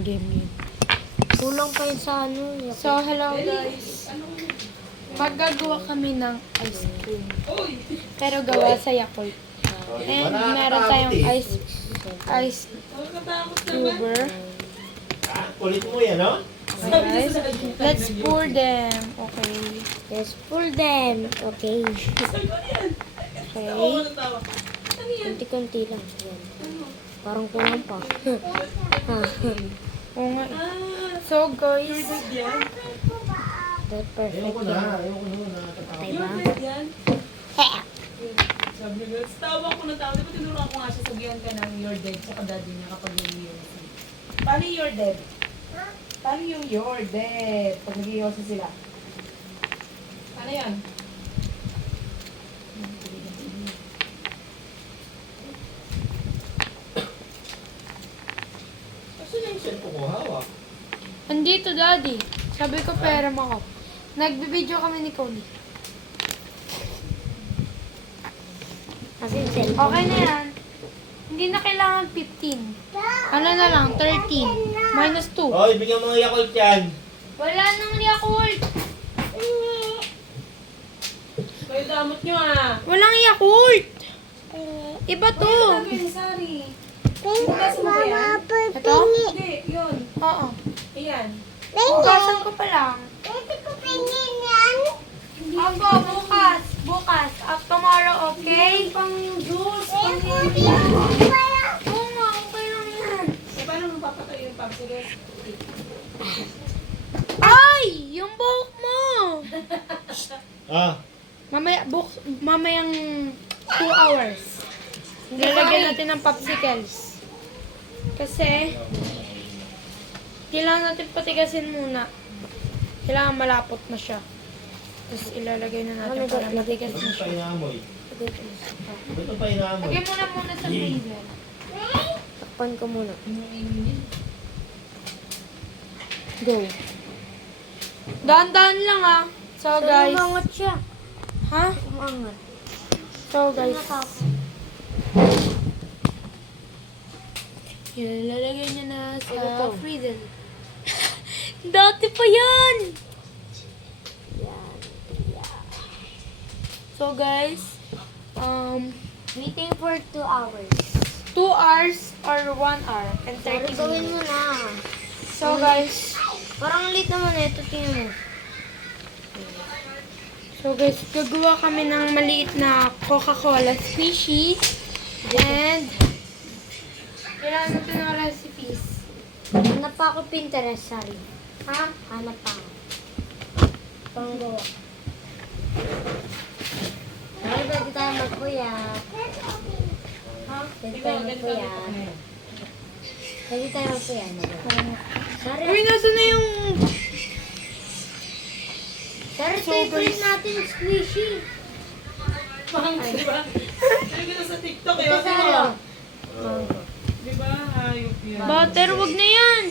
game. Kulang pa yun sa ano. So, hello guys. Maggagawa kami ng ice cream. Pero gawa sa Yakult. And meron tayong ice cuber. Kulit mo yan, no? Guys, let's pour them. Okay. Let's pull them. Okay. Okay. Kunti-kunti lang. Yan. Parang kulang pa. Oo nga. So guys, That's Ayaw ko perfect na. yan. Ayaw ko na. Diba? Sabi nga, tawa ko na tawa. Di ba tinuruan ko nga siya, sabihan ka ng your dead sa kadaddy niya kapag nag-iyosi. Paano yung your dead? Paano yung your dead pag nag-iyosi sila? Paano yan? Kasi na yung cellphone ko hawak. andito daddy. Sabi ko pera mo ako. Nagbibideo kami ni Cody. Kasi yung cellphone. Okay na yan. Hindi na kailangan 15. Ano na lang, 13. Minus 2. Hoy, bigyan mo ng Yakult yan. Wala nang Yakult. Kayo damot nyo ah! Walang Yakult. Iba to. Ano yung sari? Hugasan mo ba yan? Ito? Hindi, yun. Oo. Ayan. Hugasan ko pa lang. Opo, bukas. Bukas. Tomorrow, okay? Pang juice. Oo nga, okay lang yan. Eh, paano mo papatayo yung pag? Sige. Ay! Yung buhok mo! Ah. Mamayang 2 hours. Lalagyan natin ng popsicles. Kasi, kailangan natin patigasin muna. Kailangan malapot na siya. Tapos ilalagay na natin para matigas na Ba't pa siya. inaamoy? Ba't pa inaamoy? Lagyan muna sa freezer. Takpan ko muna. Go. Dahan-dahan lang ah. So guys. Umangat siya. Ha? Umangat. So guys. Ilalagay niya na sa freezer. Dati pa yan! Yan. So guys, Waiting for 2 hours. 2 hours or 1 hour and 30 Sorry, gawin mo minutes. na. So guys, Parang late naman eh. Ito, tingnan mo. gagawa kami ng maliit na Coca-Cola squishy. And, kailangan natin ng recipes. Hanap pa ako Pinterest, sorry. Ha? Hanap pa ako. Panggawa. Ay, pwede tayo magpuyat. Ha? Pwede tayo magpuyat. Pwede tayo magpuyat. Sorry. Uy, nasa na yung... Sorry, favorite natin squishy. Pang, di ba? Sabi ko na sa TikTok eh. Ito Wag sa mo. ano? Di ba? Hayop yan. Butter, wag na yan.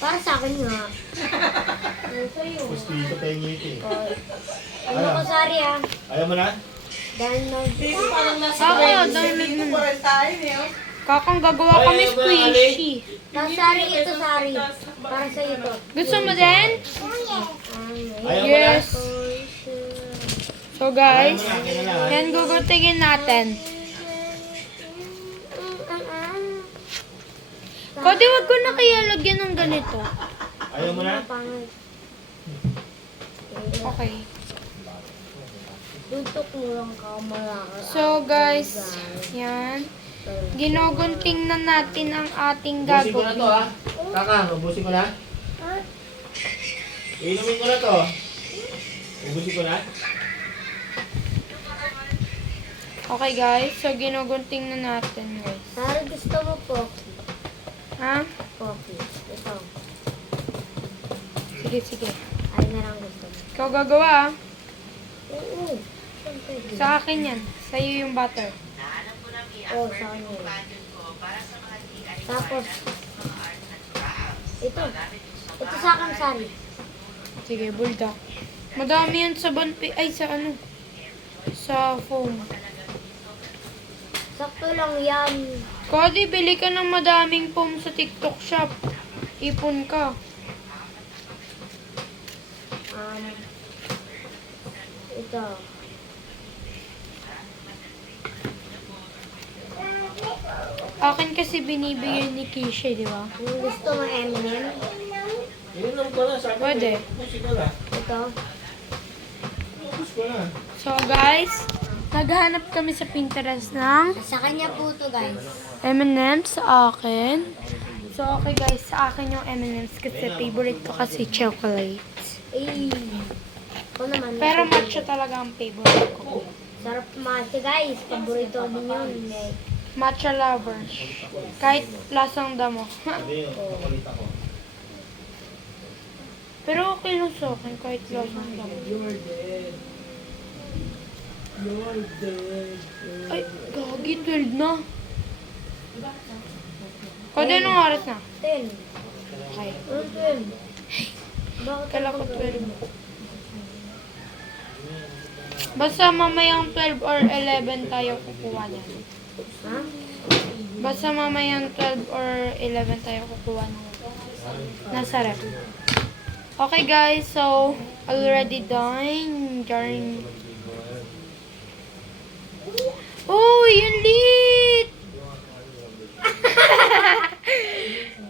Para sa akin nga. Ano sa'yo? Gusto dito tayo ngiti. Ano ko, sorry ah. Ayaw mo na? Dahil Dito parang nasa Ako, 20, dahil dito may- pa rin tayo eh. Kakang gagawa Ay, kami ayaw ba, squishy. Sari ito, sari. Para sa ito. Gusto mo din? Ayaw mo na? Yes. So guys, Ayaw mo na, akin na lang, ah. yan gugutigin natin. Kodi, wag ko na kaya lagyan ng ganito. Ayaw mo na? Okay. Tuntok mo lang ka, malakas. So guys, yan. Ginugunting na natin ang ating Ubusin ko na to, gagawin. ha? Kakang, ubusin ko na? Inumin ko na to. Ubusin ko na? Okay guys, so ginugunting na natin guys. Sari, gusto mo po. Ha? Coffee. Ito. Sige, sige. Ay na lang gusto mo. Ikaw gagawa ah. Oo. Siyempre. Sa akin yan. Sa'yo yung butter. Oo, sa akin yun. Tapos, ito. Ito sa akin, sari. Sige, buldak. Madami yan sa ay sa ano. Sa foam. Sakto lang yan. Cody, bili ka ng madaming foam sa TikTok shop. Ipon ka. Ito. Akin kasi binibigay ni Kisha, di ba? Yung gusto mo, M&M. Ininom ko na, sabi ko. Pwede. Ubus ko na. Ito. Ubus ko na. So guys, naghahanap kami sa Pinterest ng Sa kanya po to guys. M&M's sa akin. So okay guys, sa akin yung M&M's kasi favorite ko kasi chocolate. Eh. Ako naman. Pero matcha talaga ang favorite ko. Sarap matcha guys. Paborito din yun. Eh. Matcha lovers. Kahit lasang damo. Sabi yun, pakulit ako. Pero okay lang sa akin kahit lasang damo. You're dead. You're dead. Ay, gagi, 12 na. Kode, anong oras na? 10. Okay. Ano 12? Bakit Kala ko 12. Basta mamayang 12 or 11 tayo kukuha niyan. Ha? Basta mamayang 12 or 11 tayo kukuha ng nasa rep. Okay guys, so already done. During... Oh, yun lit!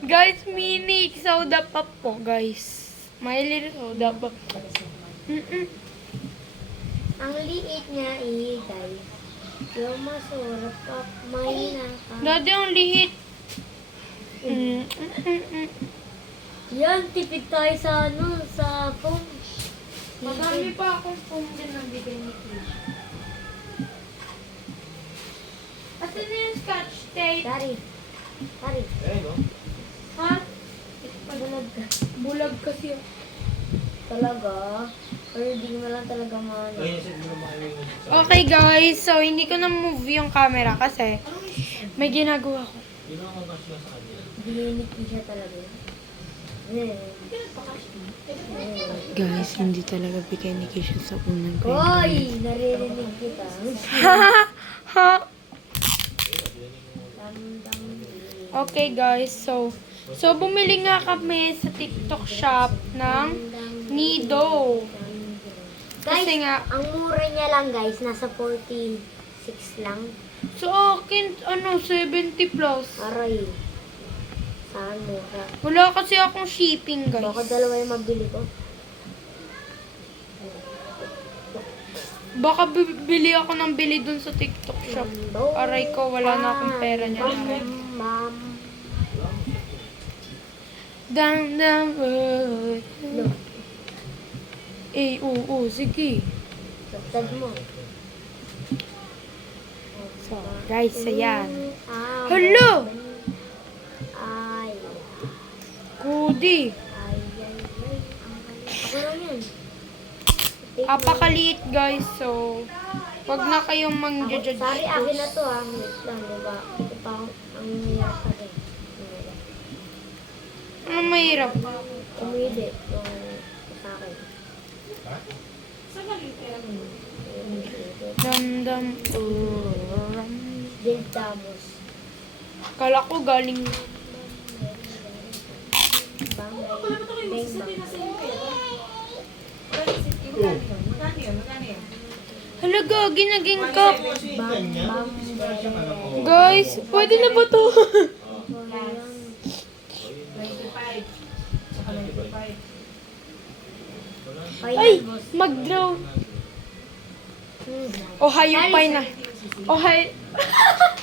Guys, mini soda pop po, guys. May little soda pop. Ang liit niya guys. Yung masurap pa. Mahina ka. Daddy, ang liit. Yan, tipid tayo sa sa phone. Madami pa akong foam din ang bigay ni Chris. Kasi na yung scotch tape. Dari. Dari. Eh, no? Ha? Bulag ka. Bulag kasi. Talaga? Pero hindi mo lang talaga maano. Ayun, sabi mo naman yung Okay guys, so hindi ko na move yung camera kasi may ginagawa ko. Yun ang kasya sa kanya. Biniki siya talaga. Guys, hindi talaga bigay ni Kisha sa unang Hoy! Naririnig kita. Ha? Dam-dam. Okay guys, so bumili nga kami sa TikTok shop ng Nido. Guys, Kasi nga, ang mura niya lang guys, nasa 46 lang. sa akin, 70 plus. Aray. Saan mura? Wala kasi akong shipping guys. Baka dalawa yung mabili ko. Baka bili ako ng bili dun sa TikTok shop. Aray ko, wala na akong pera niya. Ma'am. Dang dang. No. Oo, sige. Tagtag mo. So, guys, ayan. Ah, Hello! Ay. Goody. Ay. Ako lang yun. Take Apakaliit guys, so wag na kayong mang-judge. Sorry, akin na to ah. Wait lang, diba? Ito pa ang hirap pa rin. Ano mahirap? Umili. Yung sa akin. Saan galing pera mo? Dam-dam. Dave Damos. Kala ko galing. Bang, Wala ba ito kayo? bang, Sabi bang. na sa iyo pera. Magkano yun? Magkano yun? Magkano yun? Halaga, ginaging cup. Kasi kanya, siya ka na po. Guys, pwede na ba to? 25. Saka 95. Ay, mag-draw. Hmm. Ohio final. Ohio.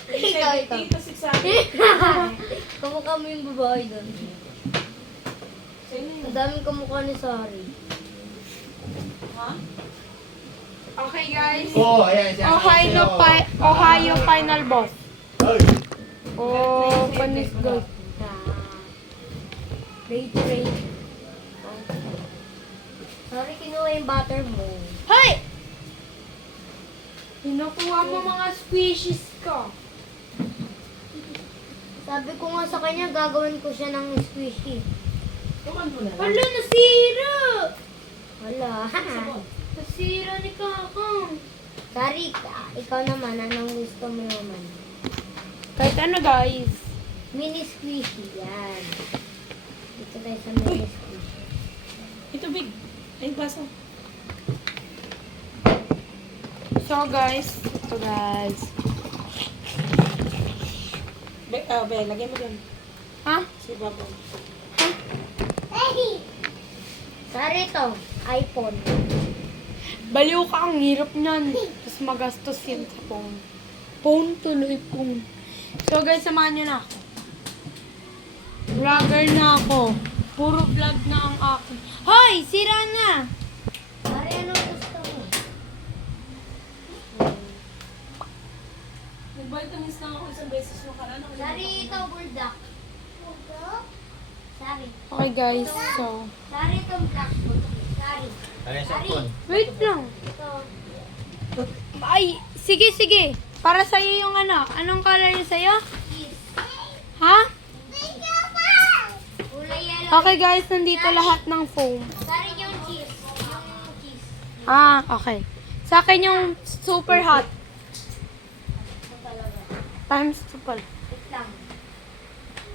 Ikaw, ikaw. 70 to 600. Kamukha mo yung babae doon. Sa'yo na yun. Ang daming kamukha ni Sari. Ha? Okay guys. Oh, ayan siya. Ohio final boss. Ay! Oh, panis guys. Rate. Sorry, kinuha yung butter mo. Hey! Kinukuha mo mga species ko. Sabi ko nga sa kanya, gagawin ko siya ng squishy. Tukan mo na lang. Hala, nasira! Wala. Nasira ni Kakang. Sari, ikaw naman, anong gusto mo naman? Kahit ano guys. Mini squishy. Yan. Dito tayo sa mini squishy. Ito big. Ay, baso. So guys. Ito guys. Be, lagay mo dun. Ha? Si Babaw. Sorry to. iPhone. Baliw ka, ang hirap niyan. Tapos magastos yan sa phone. Phone tuloy phone. So guys, samahan nyo na ako. Vlogger na ako. Puro vlog na ang akin. Hoy! Sira na! Sorry, ano gusto mo? Nag-vitamins lang ako isang beses nakaraan. Sorry ito, bulldog. Sorry. Okay guys, so. Sorry itong black bulldog. Sorry. Kaya sa phone. Wait lang. Ito. Ay, sige, sige. Para sa'yo yung ano. Anong color yung sa'yo? Cheese. Ha? Kulay yellow. Okay guys, nandito lahat ng foam. Sorry yung cheese. Yung cheese. Ah, okay. Sa akin yung super hot. Ito talaga. Times 2 pala. Wait lang.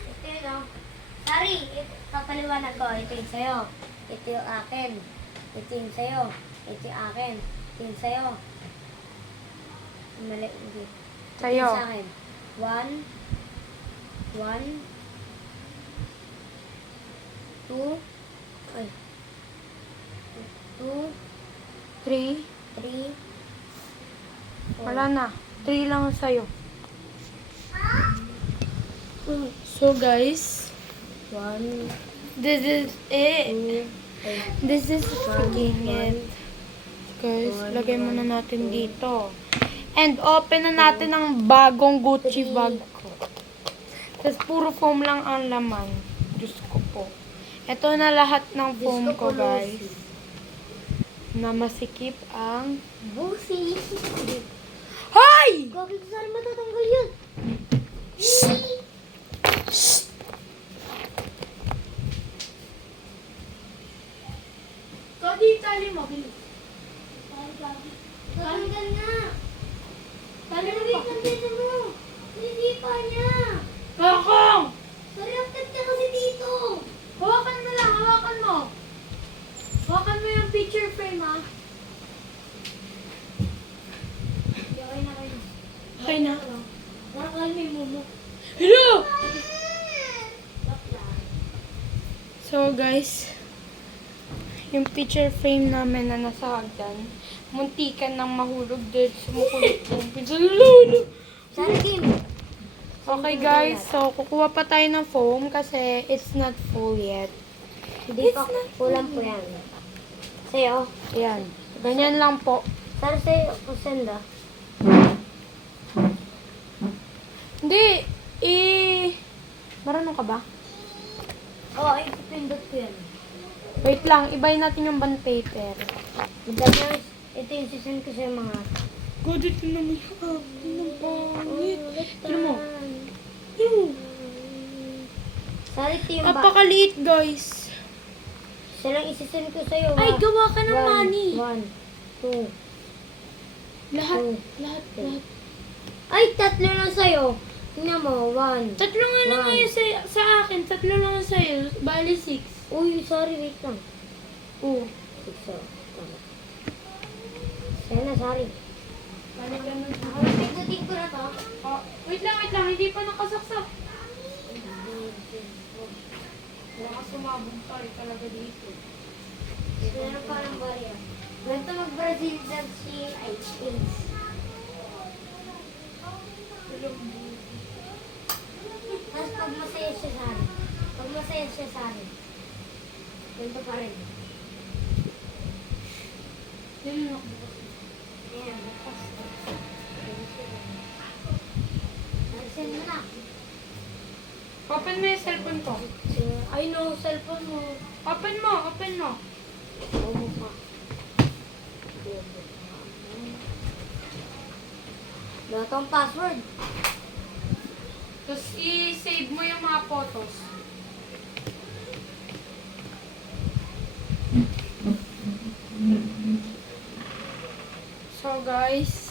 Ito yun, oh. Sorry, papaliwanag ko. Ito yung sa'yo. Ito yung akin. Ito yung sa'yo. Ito yung akin. Ito yung sa'yo. Mali, hindi. Ito Sa'yo. yung sa akin. 1, 2, ay. 2, 3. 3, Wala na. 3 lang sa'yo. So guys, 1, this is it. 2, This is freaking it. Guys, lagay muna natin dito. And open na natin ang bagong Gucci bag ko. Tapos puro foam lang ang laman. Diyos ko po. Ito na lahat ng foam ko, guys. Na masikip ang... Busi. Hoy! Gagawin ko saan matatanggal yun. Kadi, tali mo. Tanggal nga. Tali mo Wait, nandito mo. Hindi pa niya. Kakong! Sorry, update ka kasi dito. Hawakan mo lang, hawakan mo. Hawakan mo yung picture frame, ha? Okay na kayo. Okay na. Nakakalmi mo mo. Hello! So guys, yung picture frame namin na nasa hagdan, muntikan nang mahulog dahil sumukulot yung pinsalulolo. Sorry, Kim. Okay guys, so kukuha pa tayo ng foam kasi it's not full yet. Hindi pa. Kulang po yan. Sa'yo. Ayan, ganyan lang po. Sorry sa'yo. Kusenda. Hindi, marunong ka ba? Oo, ipipindot ko yan. Wait lang, ibayin natin yung band paper. Ito yung sisend ko sa mga... God, ito naman yung akin ng pangit. Tignan mo. Sorry, ito yung Napakaliit guys. Siya lang isisend ko sa'yo. Ay, gawa ka ng money. 1, 2. Lahat, Oh. lahat. Ay, 3 lang sa'yo. Tingnan mo, 1. Tatlo nga lang One. ngayon sa akin. Tatlo lang sa'yo. Bali 6. Uy, sorry, wait lang. Oo. 6, so. Tama. Sa'yo na, sorry. Bali ganun. Pindutin ko na to. Oh, wait lang. Hindi pa nakasaksak. Baka sumabog tayo talaga dito. Meron pa ng barya. Ganito mag-Brazil dance si Ace. Tapos pag masaya siya sa akin. Ganito pa rin. Yun lang. Ayan, bukas. Nag-send mo na. Open mo yung cellphone ko. Ay no, cellphone mo. Open mo. Oo pa. Wala kang password. Tapos i-save mo yung mga photos. So guys,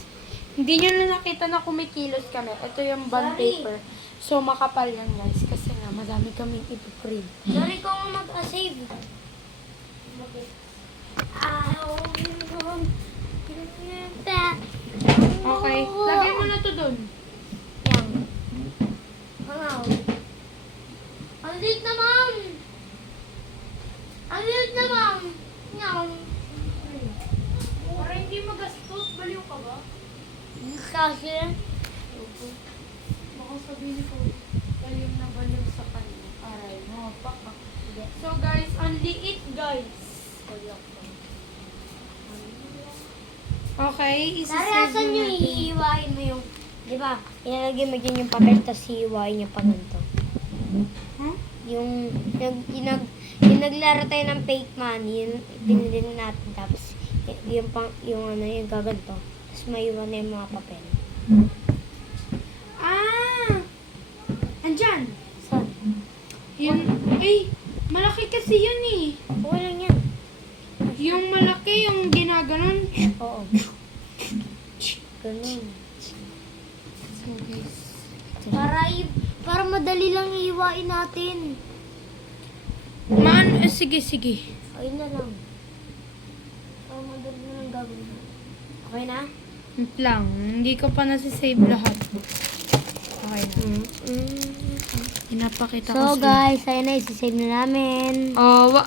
Hindi nyo na nakita na kumikilos kami. Ito yung bond Sorry. paper. So, makapal yan guys. Kasi nga, madami kaming ipiprint. Sorry kung mag-save. Okay. Lagay mo na to dun. Yan. Ano? Ang liit naman! Ang liit naman! Yan. Para hindi magastos, baliw ka ba? Kasi, Baka sabihin ko, baliw na baliw sa kanya. Aray mo, baka. So guys, ang liit guys. Okay, Sari, isa-save asan na yung natin. hihiwain mo yung, di ba, ilalagay mo dyan yung papel, tapos hihiwain yung paganto. Huh? Yung naglaro tayo ng fake money, yun, binili natin, tapos, yung ano, yung gaganto, tapos maiwan na yung mga papel. Ah! Andyan! Saan? Yun, ay, malaki kasi yun eh. Okay lang yan. Yung malaki, yung ginaganon. Oo. Ganun. So guys, Para madali lang iiwain natin. sige, sige. Ayun na lang. Para madali lang gagawin. Okay na? Wait lang, hindi ko pa nasisave lahat. Okay na. Pinapakita ko So sila. guys, ayun na, isi-save na namin.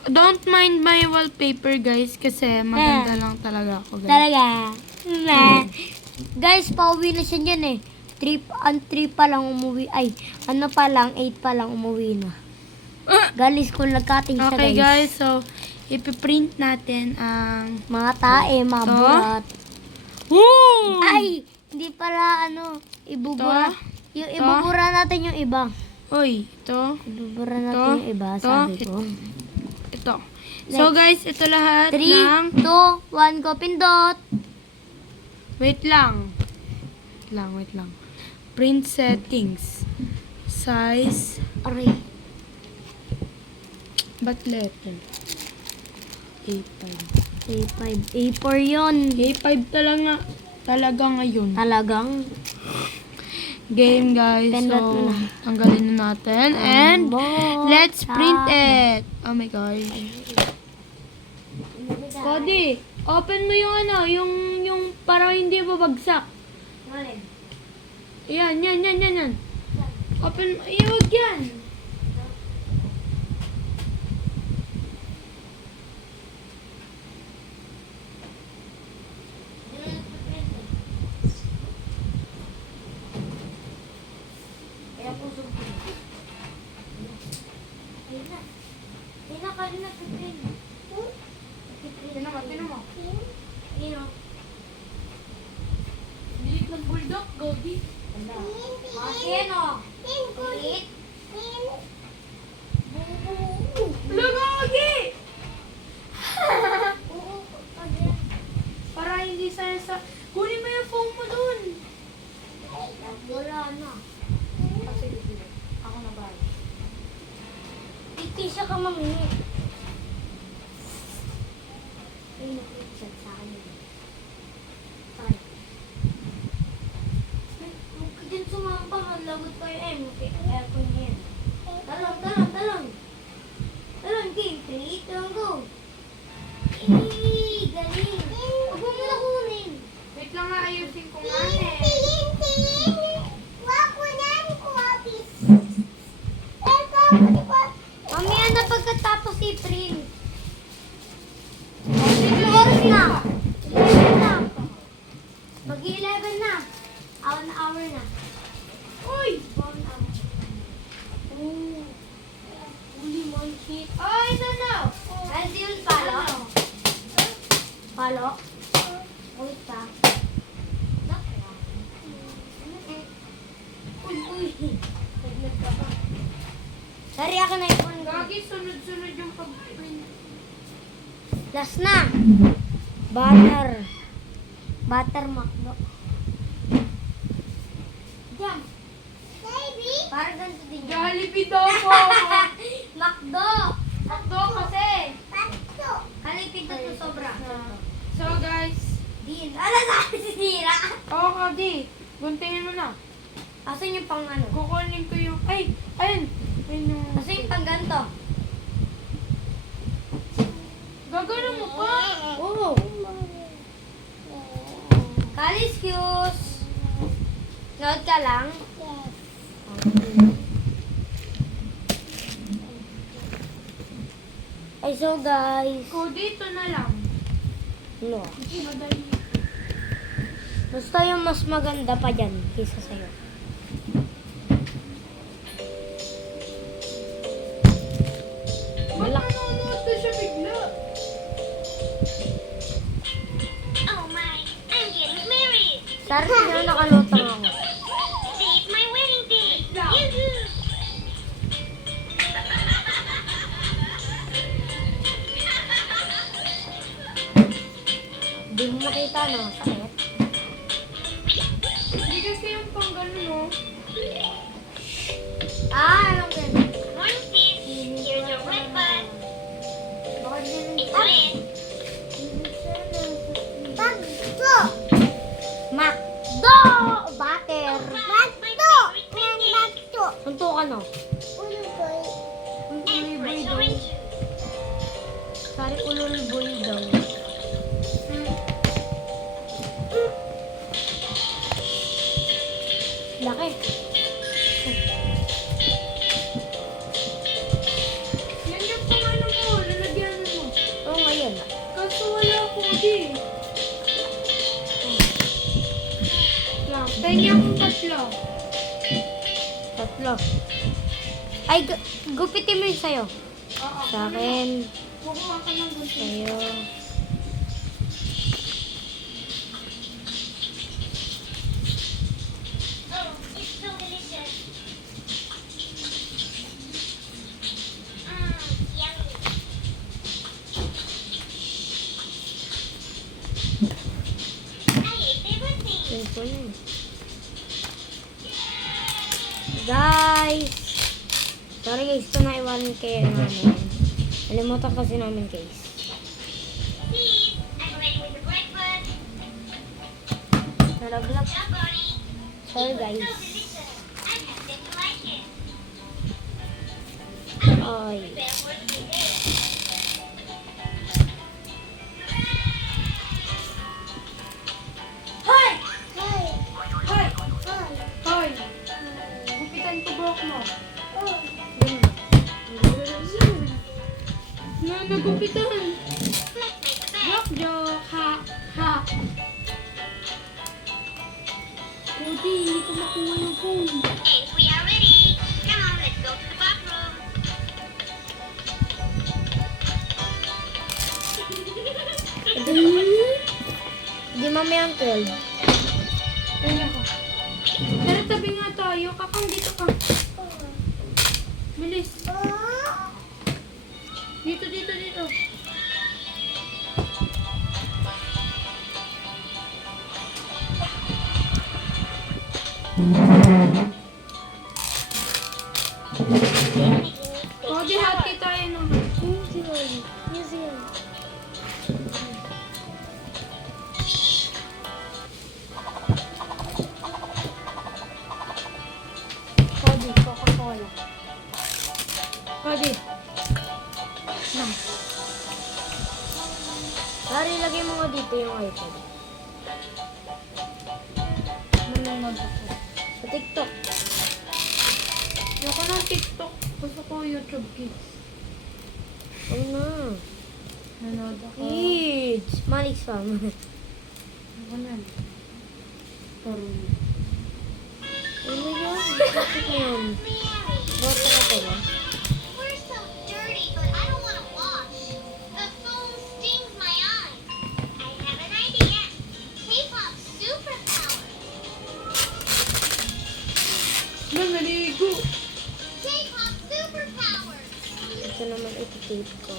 Don't mind my wallpaper guys kasi maganda lang talaga ako guys. Talaga. Guys, pauwi na siya dyan eh. 3 pa lang umuwi. Ay, ano pa lang, 8 pa lang umuwi na. Galing school, nag-cutting siya Okay guys. guys, so ipiprint natin ang Mga tae, mga Ito? burat. Woo! Ay, hindi pala ano, ibubura. Yung Ito? ibubura natin yung iba. Uy, ito. Ibubura natin Ito? yung iba, Ito? sabi ko. Ito. So guys, ito lahat 3, ng 2, 1, go pindot. Wait lang. Wait lang. Print settings. Size. Aray. But letter. A5. A5, A4 yun. A5 talaga ngayon. Talagang. Game guys. Pindot So, mo na. tanggalin na natin. And, Ambot. let's print it. Oh my gosh. Cody, open mo yung yung para hindi babagsak. Yan. Open mo. Huwag yan. Tinan mo. Liit ng bulldog, Cody. Lugagi! Para hindi sa... Kunin mo yung phone mo dun. Wala na. Sige. Ako na ba? Iti siya ka mami. Ay, nakikisat sa akin. Ay. Huwag ka dyan sumampa. Malagot kayo eh. Aircon niya yan. Talong. Talong, game. 3, 2, go. Galing. Huwag mo muna kunin. Wait lang nga, ayusin ko nga eh. Mamaya na pagkatapos i-print. Anong oras na? 11 na. Mag-11 na. 1 hour na. Uy! 1 hour. Oh. Uli mo yung sheet. Ay, no. Ay, di yung palo? Palo? Wait pa. Uy. Naglag ka pa. Sorry, ako na yung Gagi, sunod-sunod yung pag-print. Last na. Butter. Butter McDo. Diyan. Baby? Parang ganito din yan. Jollibee daw po. McDo. Makdo kasi. McDo. Kalipin to sobra. So guys, Din. Ala sa akin sinira. oo Cody. Asan yung pang ano? Kukunin ko yung... Ay! Ayun! Ayun yung... Asan yung pang ganito? Gagano mo pa! Oo. Kalis Hughes. Nood ka lang? Ay, so guys. Ko dito na lang. No. Madali. Basta yung mas maganda pa dyan kaysa sa'yo. Ba't nanonood na siya bigla? Oh my, I'm getting married. Sorry, na nakalutang ako. Today's my wedding day. Yoo-hoo. Hindi mo makita, no? Sakit. Hindi kasi yung pang gano'n, no? Alam ko yun. Morning, sis. Here's your breakfast. Bakit ganun? Ito rin. Makdo! Makdo! Butter! Makdo! Makdo! Suntukan, no? And fresh orange juice. Sorry, ulul-boy daw. Laki. Yan yung pang ano mo, lalagyan mo. Oo, ngayon. Kaso wala ko di. Lang. Pengi akong tatlo. Tatlo. Ay, gupitin mo yun sa'yo. Oo. Sa akin. Kukuha ka ng gusto. Sa'yo. Oh, it's so delicious. Yummy. I ate everything. Simple yun. Guys! Sorry guys, ito na iwanan kayo namin. Nalimutan kasi namin guys. Sis, I'm ready with the breakfast. Nalaglag. Job, Bonnie. Sorry So guys. delicious. I'm happy to like it. Ay. Better work today. Hoy! Hoy! Hoy! Gupitan ko buhok mo. Na, nagupitan. Let's make a bed. Joke, joke. Ha, ha. Cody, hindi ko makuha yung phone. And we are ready. Come on, let's go to the bathroom. Di mamaya ang 12. Ayun ako. Tara, tabi nga tayo. Kakang dito ka. Bilis. Dito, dito, dito. Cody, hati tayo ng... Cody, Coca-Cola. Cody. Na. Sorry, lagay mo nga dito yung iPad. Nanonood ako. Sa TikTok. Ayoko ng TikTok. Gusto ko YouTube Kids. Huwag na. Nanonood ako. Kids! Manix Fam. Ako na. Parang. Ano yun? Bakit yun? Mary, Bota ka pa ba? we're so dirty, but I don't want to wash. The foam stings my eyes. I have an idea. K-pop superpower. Na, naligo. K-pop superpower. Ito naman iti-tape ko.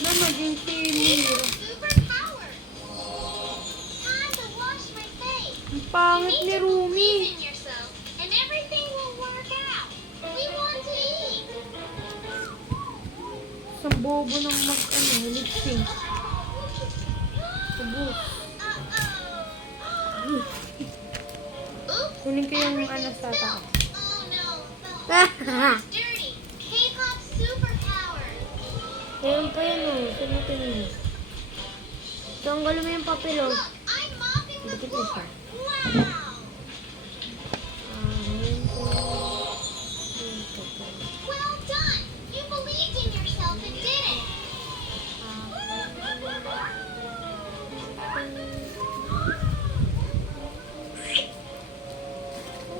Na, maging sini. Superpower. Time to wash my face. Ang pangit ni Rumi. Believe in yourself, and everything will work out. We want to eat. Isang bobo ng lip sync. Subos. Uh-oh. Kunin ko yung ano sa taas. Oh no, the whole floor's dirty. K-pop superpower. Ayun pa yun oh. Tingnan. Tanggalin mo yung papel oh. Look, I'm mopping the Dikit mo floor. siya. Wow. Ayun po. Well done. You believed in yourself and did it.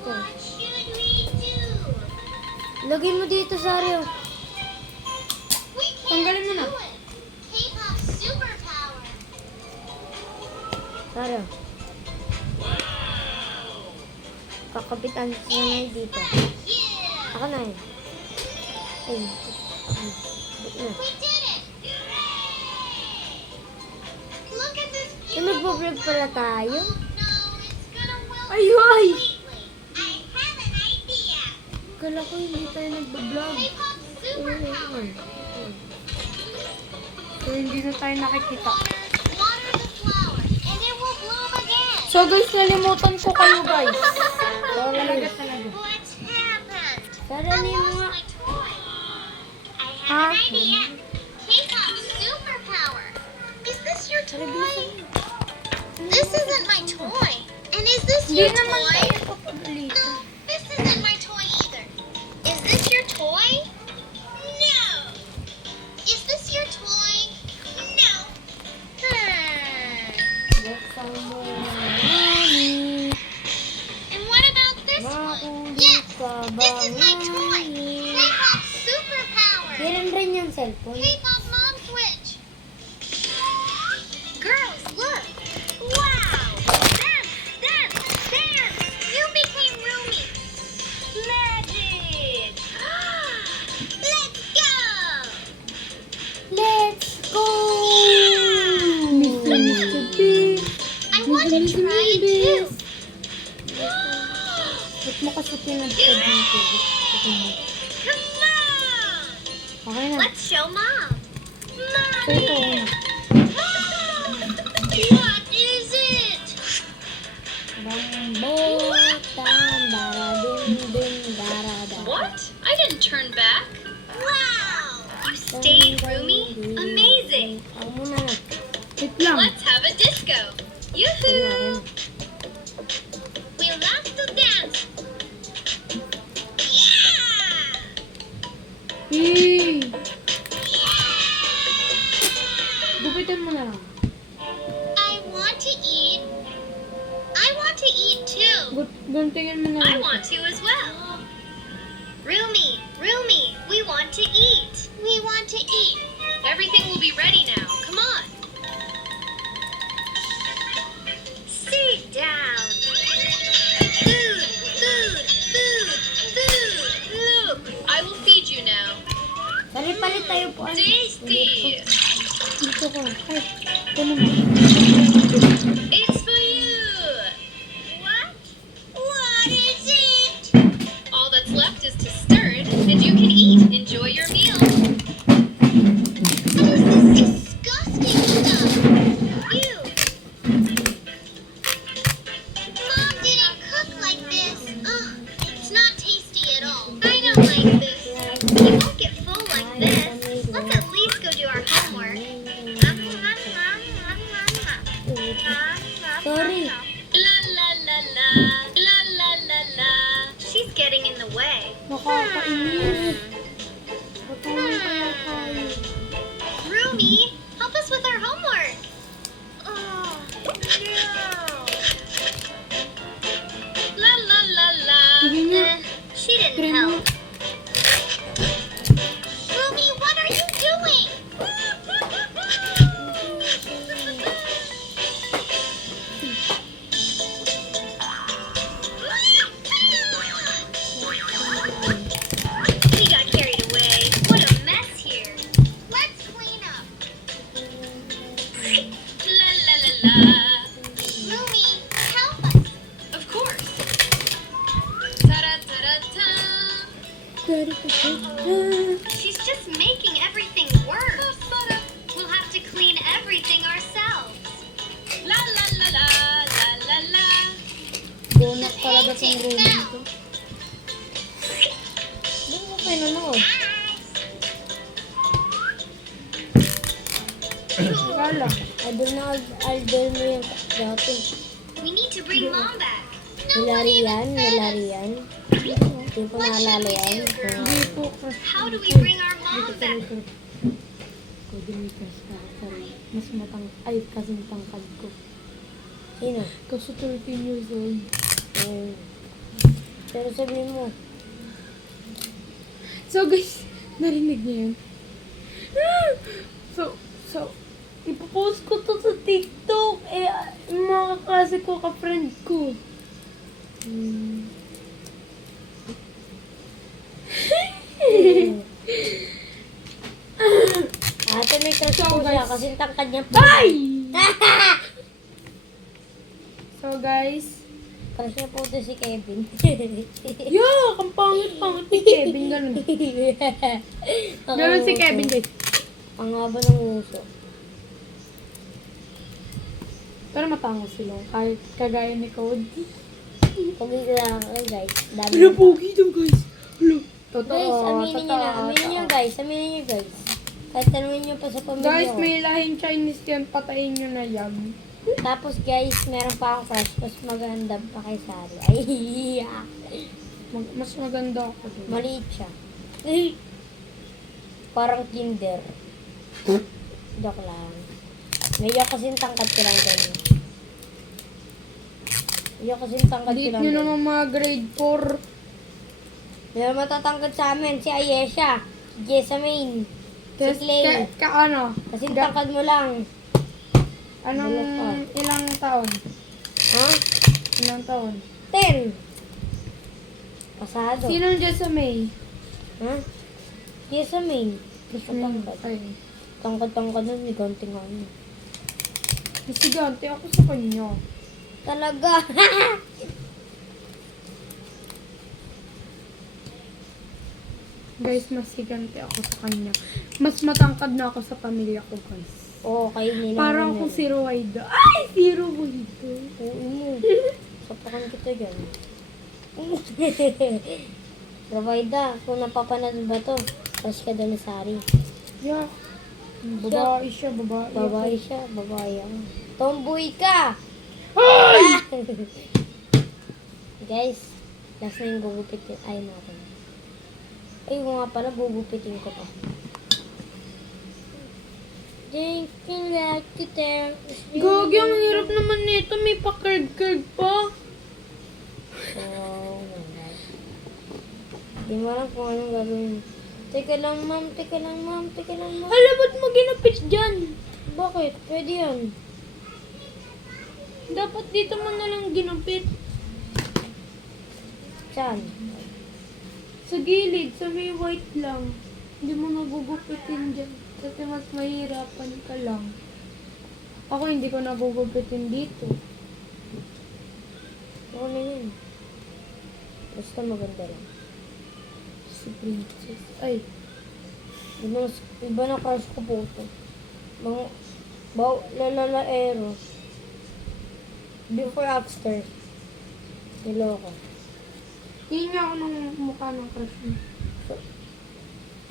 What should we do? Lagay mo dito, Sario. We can't Tanggalin mo na. do it. K-pop superpower. Sario. Kakapitan siya na yun dito. Yeah. Ako na yun. Ay. Bit na. We did it. Look at this Eh, beautiful magbablog pala tayo. Oh no, it's gonna wilt Ay, ay! completely. I have an idea. Kala ko hindi tayo nagbablog. K-pop superpower. So, hindi na tayo nakikita. Water the flower, and it will bloom again. So guys, nalimutan ko kayo guys. Sorry. What's happened? Sario, ano I yung lost mga... my toy. I have Huh? an idea. K-pop superpower. Is this your toy? This isn't my toy. And is this Hindi your naman toy? tayo papabalik. No, this isn't my toy either. Is this your toy? No. Is this your toy? No. Buksan mo. Mami. And what about this one? Yes, this is my toy. K-pop superpower. Kailan rin yung cellphone? K-pop mom switch. Girls, look. Wow. Dance, dance, dance. You became Rumi. Magic. Let's go. Let's go! Mr. Big. I want to try it too. Ba't mo kasi pinagpad ng tubig? Come on. Okay na. Let's show mom. So ito una. What is it? Rambutan, daradim-dim, darada. What? I didn't turn back. Wow. You stayed Rumi? Amazing. Ako muna na. Wait lang. Let's have a disco. Yoo-hoo! We'll have to dance. Yeah. Hey! Gupitan mo na lang. I want to eat. I want to eat too. Guntingin mo na I lang. want to as well. Rumi, Rumi, we want to eat. We want to eat. Everything will be ready now. Come on. Sit down. Food, food, food, food. Look, I will feed you now. Palit-palit tayo po. Tasty! Dito ko. Ay, ito naman. It's for you! What? What is it? All that's left is to stir it, and you can eat. Enjoy your meal. What is this disgusting stuff? Ew. Mom didn't cook like this. Ugh, it's not tasty at all. I don't like this. We won't get full like this. Let's at least go do our homework. Sorry. La la la la, la la la la. She's getting in the way. Nakakainis. Patulong kaya tayo. Rumi, help us with our homework. Oh, no. La la la la. Sige nga. She didn't Try help. mo. Rumi, what are you doing? We got carried away. What a mess here. Let's clean up. La la la la. Rumi, help us. Of course. Ta-da-ta-da-ta. She's just making everything worse. We'll have to clean everything ourselves. La la la la la la la. Donut talaga tong Ruben ko. Hindi mo pinanood. Kala. Idol mo yung dati. We need to bring Mom back. Nilarian. Hindi ko naalala yan. Hindi po crush. How do we bring our Mom back? Ko din may crush na ako. Mas kasing tangkad ko. Sino? Kasi 13 years old. Pero sabihin mo, So guys, narinig niyo yun? So, ipopost ko to sa TikTok. Yung mga kaklase ko, ka-friend ko. ate may crush So, po siya guys. kasi tangkad niya po. Ay! So guys, Crush niya po ito si Kevin. yuck! Ang pangit ni Kevin. Ganun. Ganun si Kevin guys. Ang haba ng uso. Pero matangos sila. Kahit kagaya ni Cody. Pogi ko lang ako guys. Dami Pero na- pogi daw guys. Hello. Totoo. Guys, aminin nyo na. totoo, Aminin nyo totoo. guys. Aminin nyo guys. Kahit tanungin nyo pa sa pamilya Guys, ko. may lahing Chinese yan. Patayin nyo na yan. Tapos guys, meron pa akong crush. Mas maganda pa kay Sari. Ay, Mas maganda ako dun. maliit siya. Parang kinder. Joke lang. Medyo kasing tangkad ko lang ganyan. Medyo kasing tangkad ko Liit lang nyo ganyan. naman mga grade 4. Meron matatangkad sa amin. Si Ayesha. Si Jessamine. Si Tapos, Clay. ano? Kasing tangkad mo lang. Anong, Bulak ilang taon? Ha? Ilang taon? 10. Pasado. Sinong Jessamine? Ha? Jessamine. Mas matangkad. Ay. Tangkad-tangkad nun. May ganting ano. Masigante ako sa kanya. Talaga. Guys, masigante ako sa kanya. Mas matangkad na ako sa pamilya ko, guys. Oo, kayo nila. Parang ako si Ruwaida. Ay, si Ruwaida. Oo mo. Sapakan kita dyan. Rabaida, kung napapanood ba to, crush ka doon ni Sari. Yeah. Babae siya, babae. Babae siya, babae ako. Tomboy ka! Ay! Guys, last na yung gugupitin. Ay, natin. Ay, kung nga pala, gugupitin ko pa. Thank you, like it there. Gogi, ang hirap naman nito. May pa-curd-curd pa. Oh my God. Di mo alam kung anong gagawin. Teka lang, ma'am. Teka lang, ma'am. Teka lang, ma'am. Hala, ba't mo ginapit dyan? Bakit? Pwede yan. Dapat dito mo na lang ginapit. Saan? Sa gilid, sa may white lang. Hindi mo nagugupitin dyan. Kasi mas mahirapan ka lang. Ako hindi ko nagugupitin dito. Ako na yun. Basta maganda lang. Si Princess. Ay, Iba na crush ko po ito. Lalalaero. Before after. Niloko. tingin niya ako ng mukha ng crush mo.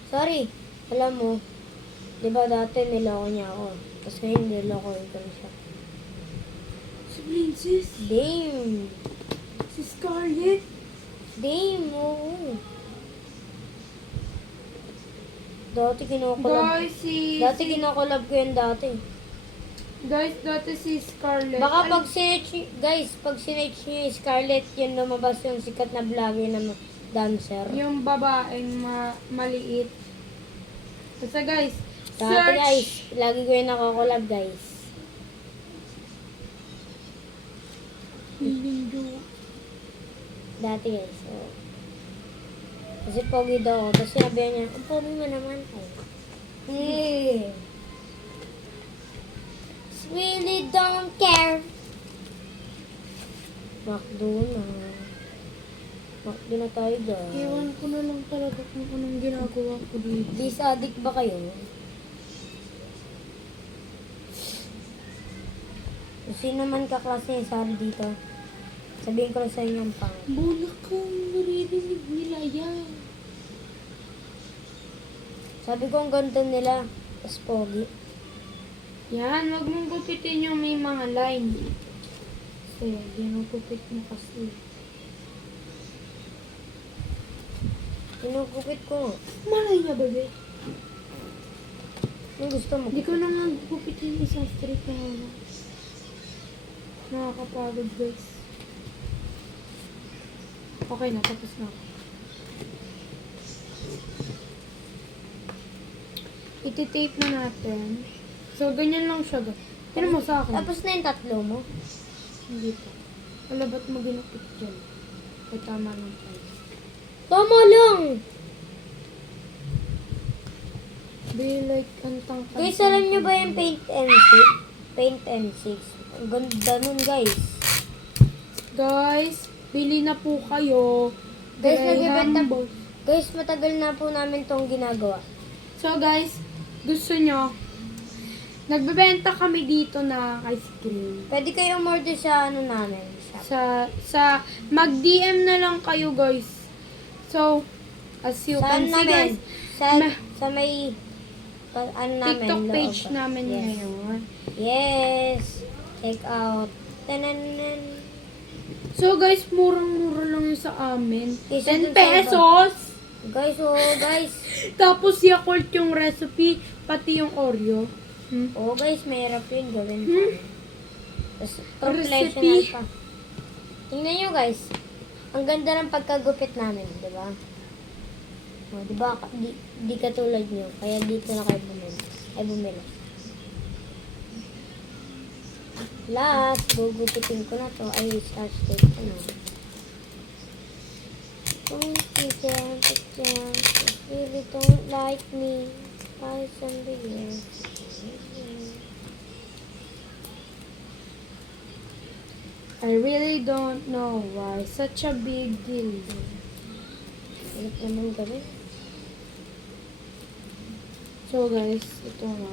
Sorry. Alam mo, di ba dati niloko niya ako. Tapos ngayon niloko ko siya. Si Princess? Damn. Si Scarlett? Damn, oo. Dati kinokolab. Dati kinokolab ko yan dati. Guys, dati si Scarlett. Baka Ay, pag sinearch, guys, pag sinearch nyo yung Scarlett, yun lumabas yung sikat na vlogger na dancer. yung babaeng maliit. Basta guys, Dati guys, lagi ko yung nakakolab guys. Dati guys, so. Kasi pogi daw ako. Tapos sinabi niya, ang pogi mo naman. Ay. Really don't care. Macdo na. Macdo na tayo guys. Ewan ko na lang talaga kung anong ginagawa ko dito. Dis addict ba kayo? Sino man kaklase ni Sari dito? Sabihin ko lang sa inyo ang pangit. Bulak ka, naririnig nila yan. Sabi ko ang ganda nila. Tapos pogi. Yan, wag mong gupitin yung may mga line. Kasi, ginugupit mo kasi. Kinugupit ko. Malay niya, bebe. Yung gusto mo. Hindi ko na nga gupitin isang straight na ano. Nakakapagod, guys. Okay na, tapos na ako. Iti-tape na natin. So, ganyan lang siya. Tinan mo sa akin. Tapos na yung tatlo mo. Hindi pa. Wala ba't mo ginupit dyan? Ay, tama lang tayo. Tama lang! Be like, antang Guys, alam nyo ba yung Paint M6? Paint M6. Ang ganda nun, guys. Guys, bili na po kayo. Guys, Graham nagbibenta Boss. Guys, matagal na po namin tong ginagawa. So guys, gusto nyo, nagbebenta kami dito na ice cream. Pwede kayo umorder sa ano namin. Shop. Sa mag-DM na lang kayo guys. So, as you can Saan see namin? guys, Sa may ano namin, TikTok loob. page namin Yes. ngayon. Yes. Take out. Tananan. So guys, murang-mura lang yun sa amin. Isa 10 dun sa pesos! Guys, oh guys. Tapos Yakult yung recipe, pati yung Oreo. Oh guys, mahirap yun gawin. Tapos, Recipe. professional pa. Tingnan nyo guys. Ang ganda ng pagkagupit namin, di ba? Oh, di ba? Di katulad nyo. Kaya dito na kayo bumili. Ay, bumili. Last, gugupitin ko na to. Ay, start tape ko na. Don't pretend, pretend. You really don't like me. Why somebody else? I really don't know why. Such a big deal. Ulit naman gawin. So guys, ito na.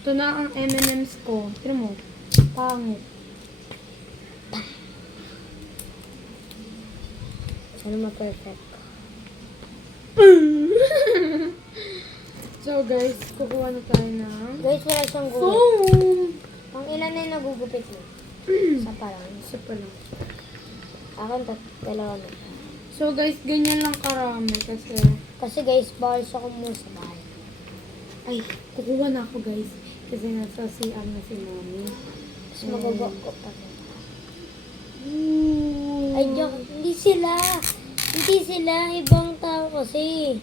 Ito na ang M&M's ko. Tira mo. Pangit. Sana ma-perfect. So guys, kukuha na tayo ng Guys, wala siyang gupit. foam. Pang ilan na yung nagugupit mo? Isa pa lang. Isa pa lang. Akin, dalawa na. So guys, ganyan lang karami kasi Kasi guys, bawal sa muna sa bahay. ay, kukuha na ako guys. Kasi nasa CR na si Mami. Tapos magagawak ko pa. Ooh. Ay, joke. Hindi sila. Hindi sila. Ibang tao kasi.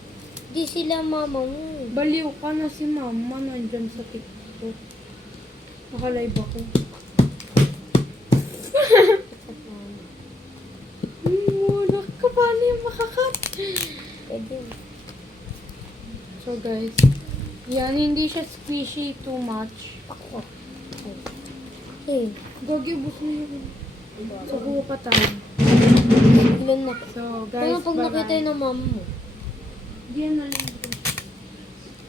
Hindi sila mama mo. Baliw ka na si Mama nandyan sa TikTok. Nakalive ako. Wala ka paano yung makakat? Pwede. So guys, yan, hindi siya squishy too much. Ako. Eh, Gagi, ubos na yun. So, kuha pa tayo. ilan na. So, guys, Paano pag nakita yun ng mama mo? Yan na lang.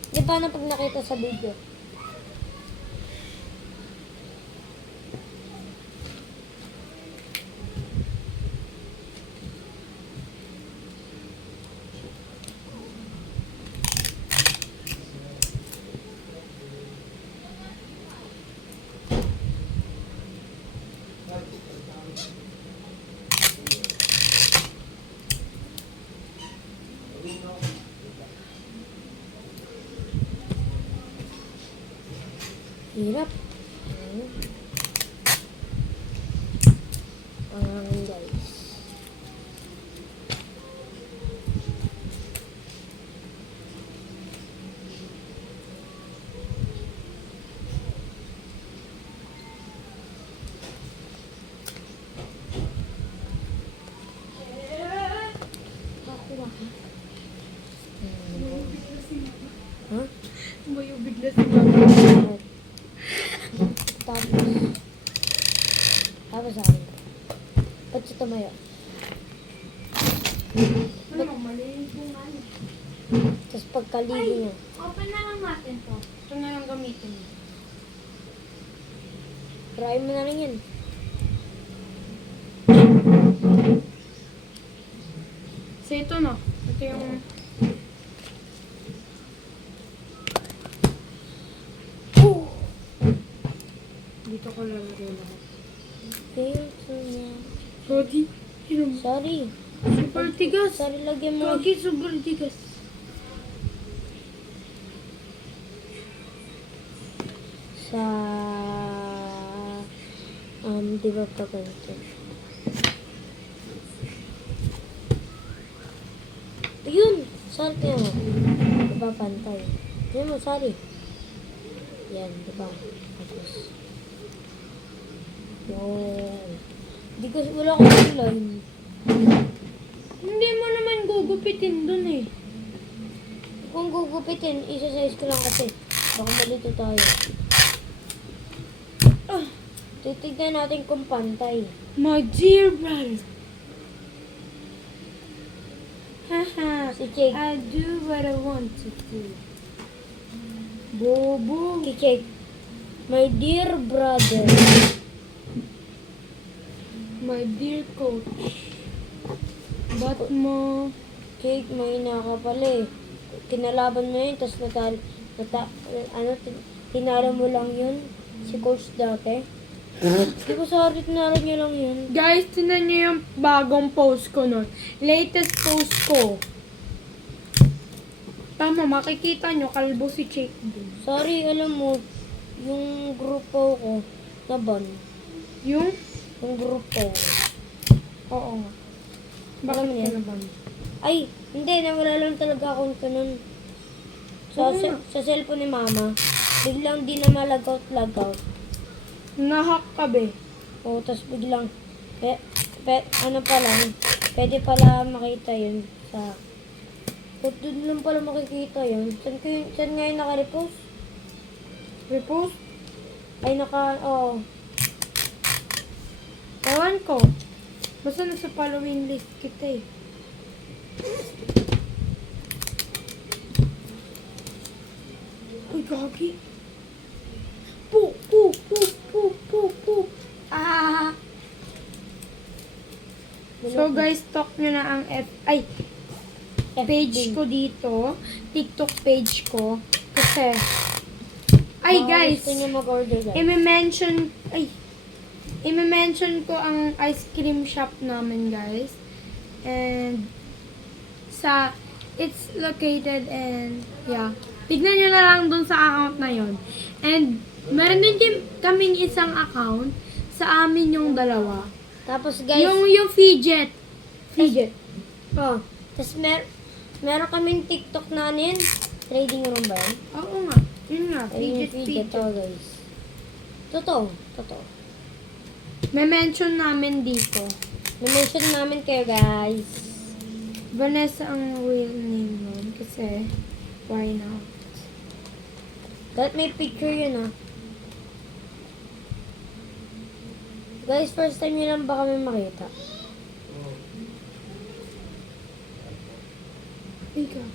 Di paano pag nakita sa video? Hirap. Ang hangin guys. Ha? Tumayo bigla si Mama. Tapos akin. Ba't siya tumayo? Ano, mali yung ano. Tapos pagkaligo niya. Open na lang natin to. Ito na lang gamitin mo. Try mo na rin yan. So ito na. Ito yung... Dito ko lalagay lahat. Sorry. Sorry. Super tigas. Sorry, lagyan mo. Gagi, sobrang tigas. Sa... di ba pa ganito? Ayun! Sorry kayo mo. Di ba pantay? Ayun mo, sorry. Yan, di ba? Tapos... Wow. Di ko, wala akong line. Hindi mo naman gugupitin dun eh. Kung gugupitin, isa-size ko lang kasi. Baka malito tayo. Titignan natin kung pantay. My dear brother. Haha. Si Jake. I do what I want to do. Bobo. Si Jake. My dear brother. My dear coach. Ba't mo? Jake, may ka pala eh. Kinalaban mo yun, tapos tinalo mo lang yun. Si coach dati. Di ko sorry, tinalo niya lang yun. Guys, tinan niyo yung bagong post ko nun. Latest post ko. Tama, makikita nyo, kalbo si Jake dun. Sorry, alam mo, yung grupo ko, naban. Yung? Yung grupo. Oo nga. Bakit Alam niya? ka naman? Ay, hindi, nawala lang talaga akong nun. Sa, Oo nga. sa cellphone ni mama, biglang di na ma-logout. Nahack ka be. O, tapos biglang, ano pa lang, pwede pala makita yun sa, doon lang pala makikita yun. Saan nga yung naka-repost? Repost? Ay, Ewan ko. Basta nasa following list kita eh. Uy, gagi. Pu. Ah. So guys, talk nyo na ang page ko dito. TikTok page ko. Kasi, guys, gusto nyo mag-order guys. i-mention ko ang ice cream shop namin, guys. And, it's located and, yeah. Tignan nyo na lang dun sa account na yon. And, meron din kaming isang account sa amin yung dalawa. Tapos guys, Yung fidget. oh, tapos meron kaming TikTok na ano yun. Trading room ba yun? Oo nga. Yun nga. Ayun yung Fidget. fidget. Oh, guys. Totoo. May mention namin dito. Na-mention namin kayo guys. Vanessa ang real name nun. Kasi, why not? Kahit may picture yun ah. Guys, first time nyo lang ba kami makita? Ikaw.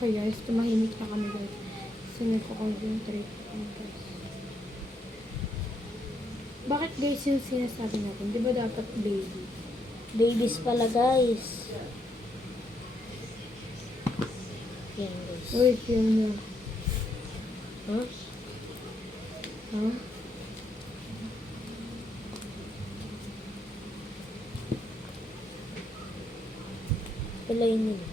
Okay guys, tumahimik na kami guys. Kasi nagko-concentrate kami guys. Bakit guys yung sinasabi natin? Di ba dapat baby? Babies pala guys. Yan guys. Uy, film mo. Huh? Ha? Pilayin nila.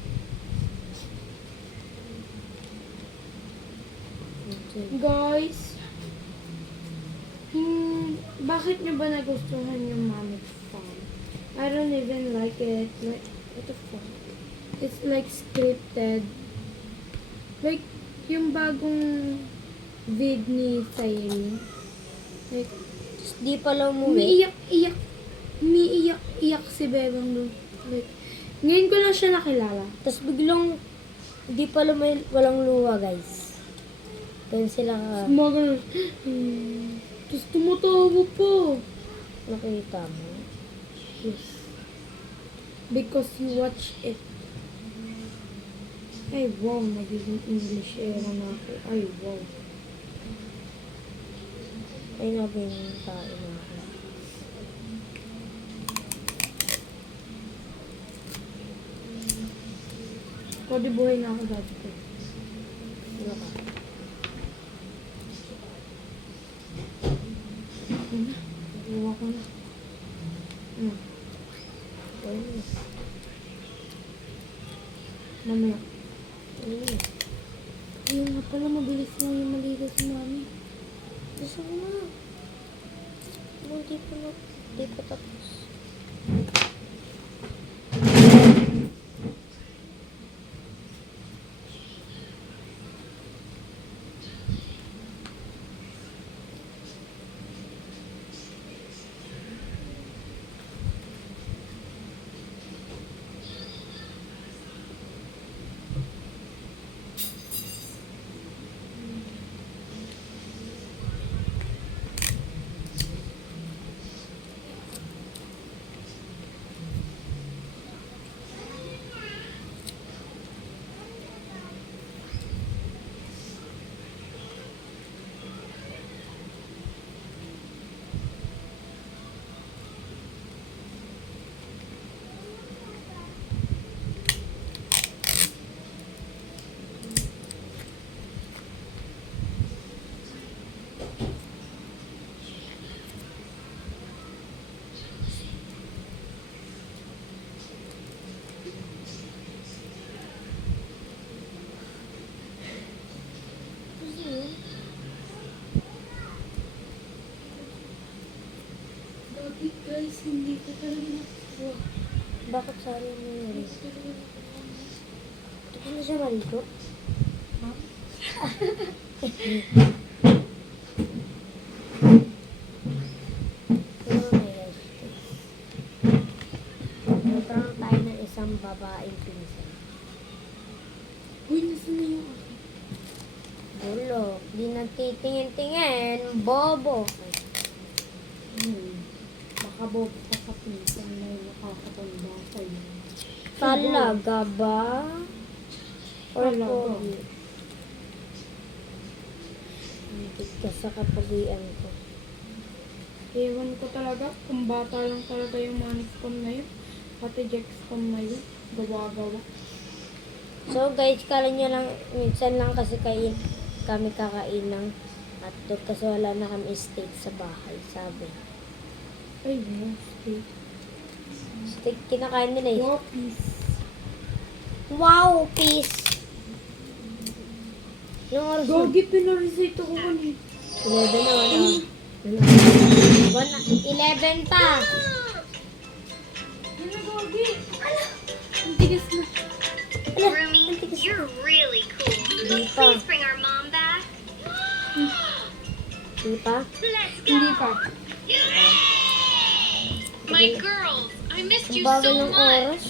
Guys, bakit nyo ba nagustuhan yung Mammoth Farm? I don't even like it. Like, what the fuck? It's like scripted. Like, yung bagong vid ni Sayri. Like, Di pala umuwi. umiiyak si Bebang doon. Like, ngayon ko lang siya nakilala. Tapos biglang di pala walang luha guys. Ganun sila Mga tapos tumatawa po. nakita mo. Yes. Because you watch it. Ay, wow. Nagiging English era na ako. Ay, wow. Ay, nabing tayo na ako. Pwede buhay na ako dati ko. Ano ka? Ano? Iwa ko na. Ano? Ayun. Mamaya. Ayun. Ayun nga pala, mabilis lang yung maligo si mami. Gusto ko na. Hindi pa tapos. Bakit guys, hindi ko talaga nakuha. Bakit sari mo yun? Hindi ko na siya maligo. Pero may health case. Nagkaroon tayo ng isang babaeng pinsan. Uy, nasa na yung akin? Bulok. Di nagtitingin-tingin. Bobo. Baka bobo ka sa pinsan na yung nakakatanda sa'yo. Talaga ba? Or Talaga. pogi? Hindi ka sa kapagian ko. Ewan ko talaga, kung bata lang talaga yung maniscom na yun. Pati Jexcom na yun. Gawa-gawa. So guys, kala nyo lang, minsan lang kasi kami kakain ng hotdog kasi wala na kami steak sa bahay, sabi. Ay, no, steak. Steak kinakain nila eh. Wow, peace. Wow, peace! Yung oras na? Gogi, pinarecite ako kanina. 11 na, wala. 11 pa! Ano, Gogi? Ang tigas na. Rumi, you're really cool. Hindi pa. Please bring our mom back. Di pa? Let's go. Hindi pa. My girls, I missed Ang you bagal so ng much. oras.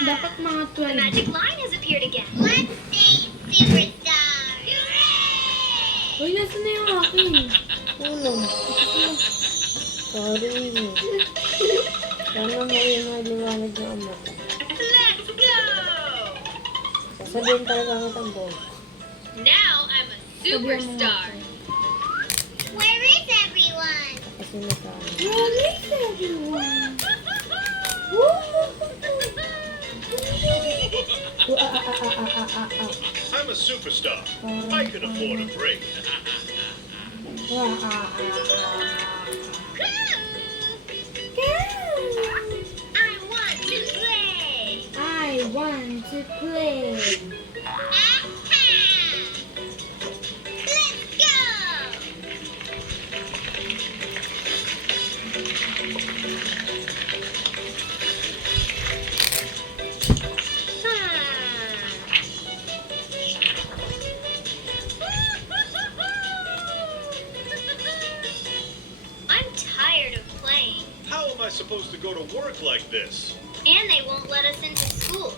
Dapat mga The 12. magic line has appeared again. Let's stay superstars. Hooray! Uy, nasa na yung akin? Tulong. Sorry. Sana mo yung maliwanag ng ama ko. Let's go. Sasabihin talaga ang tambo. Now I'm a superstar. Where is everyone? Kasi nasaan. Where is everyone? I'm a superstar. I can afford a break. I want to play. I want to play. Aha! Let's go. I'm tired of playing, How am I supposed to go to work like this? and they won't let us into school.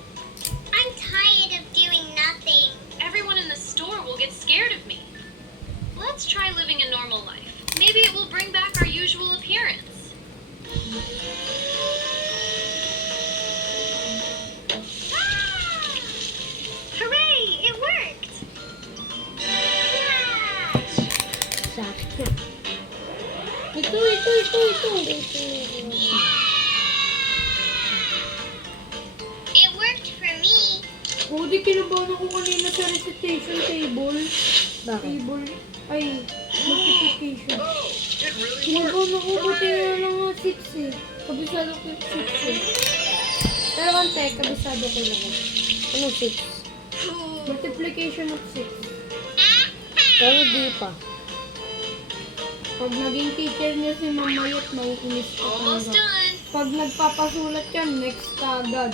I'm tired of doing nothing. Everyone in the store will get scared of me. Let's try living a normal life. Maybe it will bring back our usual appearance. It worked for me. Oh, di kinabahan ako kanina sa recitation table. Bakit? Table. Ay, multiplication. Oh, it really worked. Kinabahan ako, buti nga lang nga 6 eh. Kabisado ko yung 6 eh. Pero kante, kabisado ko lang. Ano 6? Multiplication of 6. Pero di pa. Pag naging teacher niya si Ma'am Mayot, mauunis ka Almost talaga. done. Pag nagpapasulat yan, next ka agad.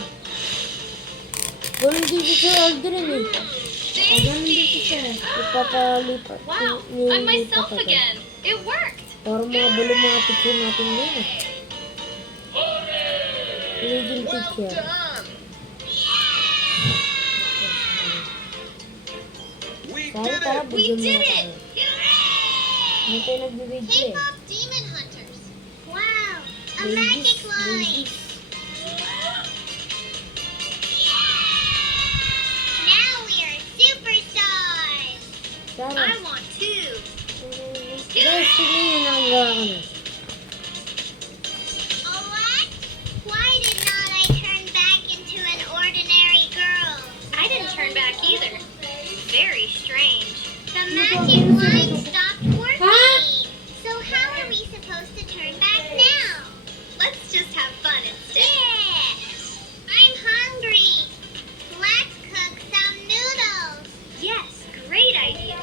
Ganun din si Sir Aldrin eh. Ganun din si Sir. Ipapalipat. Wow, I'm myself again. It worked. Para mga bulo mga teacher natin ngayon eh. Leading Well teacher. done. We Sabi did tara, it. bigyan mo did na it! tayo. Hindi tayo nagbibidyo eh. K-pop demon hunters. Wow, a Ladies, magic line. ladies. Now we are superstars. Sarah. I want to. Guys, tignan nyo nagawa ko na. Oh, what? Why did not I turn back into an ordinary girl? I didn't turn back either. Very strange. The magic line stopped working. So how are we supposed to turn back now? Let's just have fun instead. Yes! I'm hungry. Let's cook some noodles. Yes, great idea.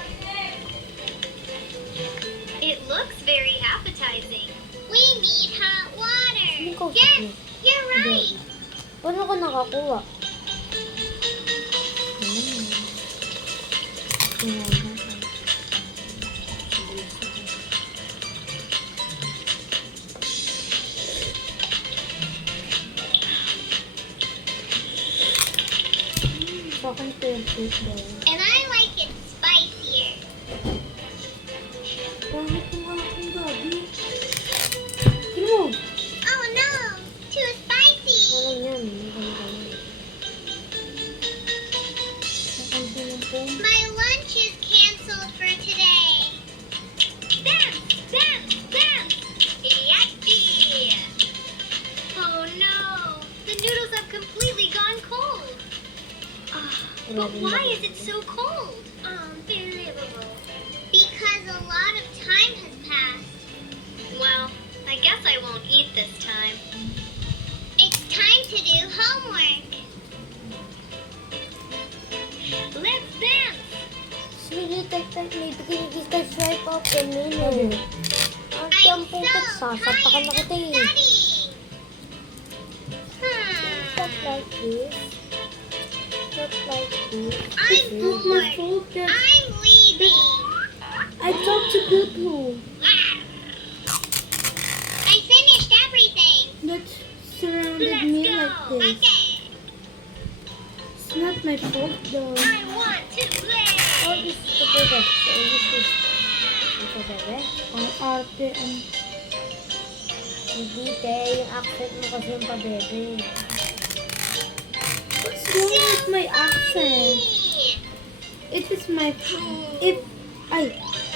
It looks very appetizing. We need hot water. Sino kausap Yes, mo? you're right. Paano ko nakakuha? Sa akin, 12 daw. And I like it spicier. Bakit yung aking gabi? Tignan mo! Oh no, too spicy. Walang yan. Hindi ko nakakuha. Nakalbi lang po. My lunch is canceled for today. Dance, dance, dance. Yucky! Oh no, the noodles have completely gone cold. But why is it so cold? Unbelievable. Because a lot of time has passed. Well, I guess I won't eat this time. It's time to do homework. Let's dance. Sige, tak-tak. May pinigis ka swipe up. Kanino. Ang tiyampong tek. Sasapakan na kita eh. Studying. Stuff like this. Stuff like this. I'm bored. Focus. I'm leaving. I thought you could go. I finished everything. That surrounded me like this. Okay. It's not my fault though. I want to play. Oh, this is the bebe. So, this is... Ito, bebe. Ang arte, ang... Hindi, te. Yung accent mo kasi yung pa-bebe. What's wrong with my accent? It is my... If... Ay,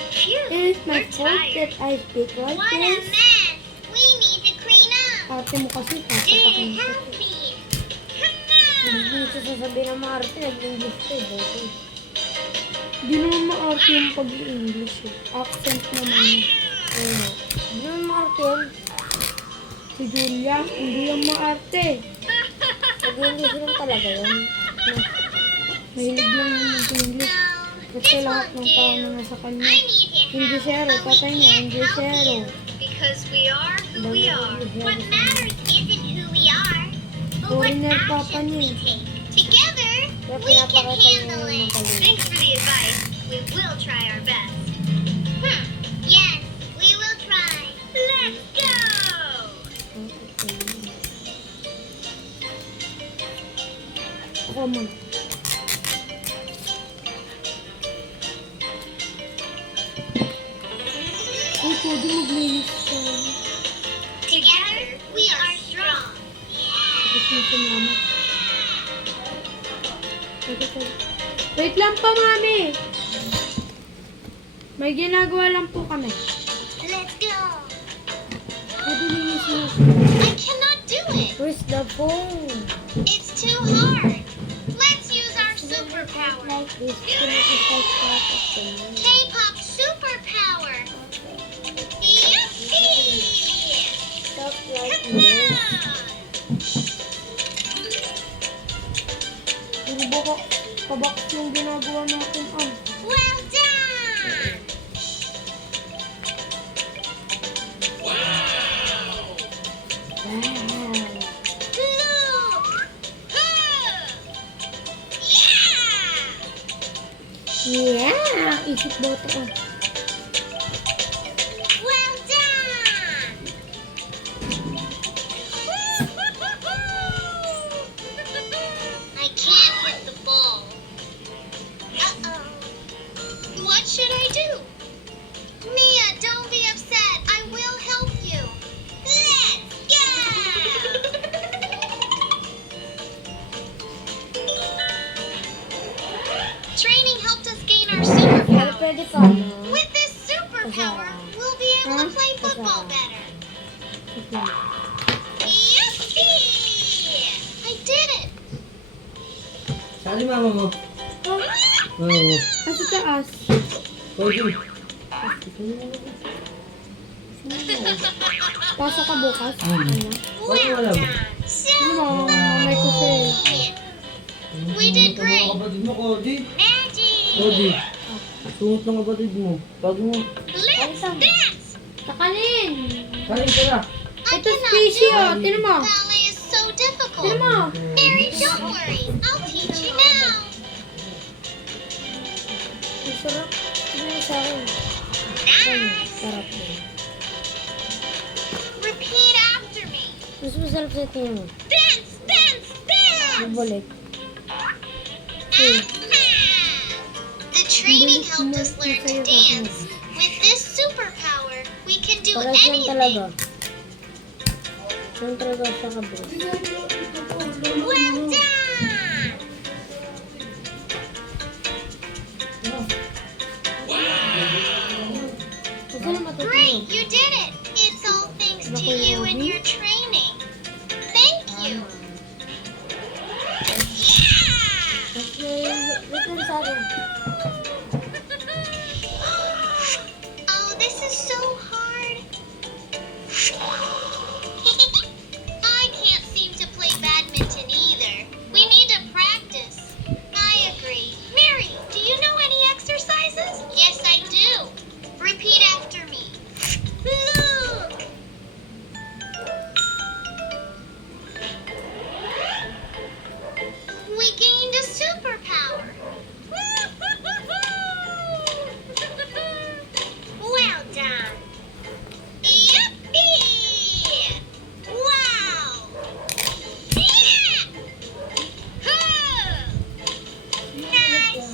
Phew, it is my we're fault tired. that I speak like What a this. mess. We need to clean up. Arte mo kasi, Hey, sasapakin ko. help me. Hindi ko sasabihin ng mga arte. Nag-English ko eh. Boto. Di naman maarte yung pag-i-English eh. Accent naman. Ayun. Hindi naman mga arte yan. Si Julia, hindi yung maarte. Nag-English lang talaga yan. Mahilig lang yung mag-English. No, Kasi this lahat won't ng tao na do. nasa kanya. I need to help, Inglesero, but we tatay niya, can't help Inglesero. you. Because we are who we are. What matters isn't who we are, but what Foreigner papa actions we niya. take. Together, Kaya we can pinapakita niya handle yung it. matalino. Thanks for the advice. We will try our best. Yes, we will try. Let's go! Ako muna. Ay, pwede maglinis siya. Together, we are strong. Tapos yung sinama. Wait lang po, mami! May ginagawa lang po kami. Let's go. I cannot do it. Where's the phone? It's too hard. Let's use our superpower. Like this. K-pop superpower. Yippee! Stop like Come this. on! Puro pabaks yung ginagawa natin. Ah. Well done! Look! Huh! Yeah! Yeah! Isip boto. Oh. Well done! I can't hit the ball. Uh-oh. What should I do? Mia, don't be upset. I will help you. Let's go! Training helped us gain our Pero superpower. pwede pa, no? With this superpower, we'll be able to play football better. Yippee! I did it! Sali mama mo. Oo. Asa taas? Pwede. Pasok ka bukas? Bakit wala mo? Ano? Mamay ko siya eh. We did great. Ang kapatid mo, Cody. Magic! Cody. Tungot ng kapatid mo. Tawag mo. Let's dance! Takanin! Kanin ka na. I Ito cannot squishy do oh. it. Tinan mo. Ballet is so difficult. Tinan mo. Mary, don't worry. I'll teach you now. Ang sarap. Ano sa akin? Nice. Sarap yun. Repeat after me. Mas masarap sa tingin mo. Dance, dance, dance! Mabulit. Aha! The training helped us learn to dance. With this superpower, we can do Para saan talaga? anything. Saan talaga siya kabos? Well done! Huwag ka na matutulog. Great, you did it! It's all thanks to you and your training. Thank you. Yeah! Wait lang sa akin. Oh, this is so hard. I can't seem to play badminton either. We need to practice. I agree. Mary, do you know any exercises? Yes, I do. Repeat after me. Look! We gained a superpower. Well done. Yippee! Wow! Yeah! Huh! Nice!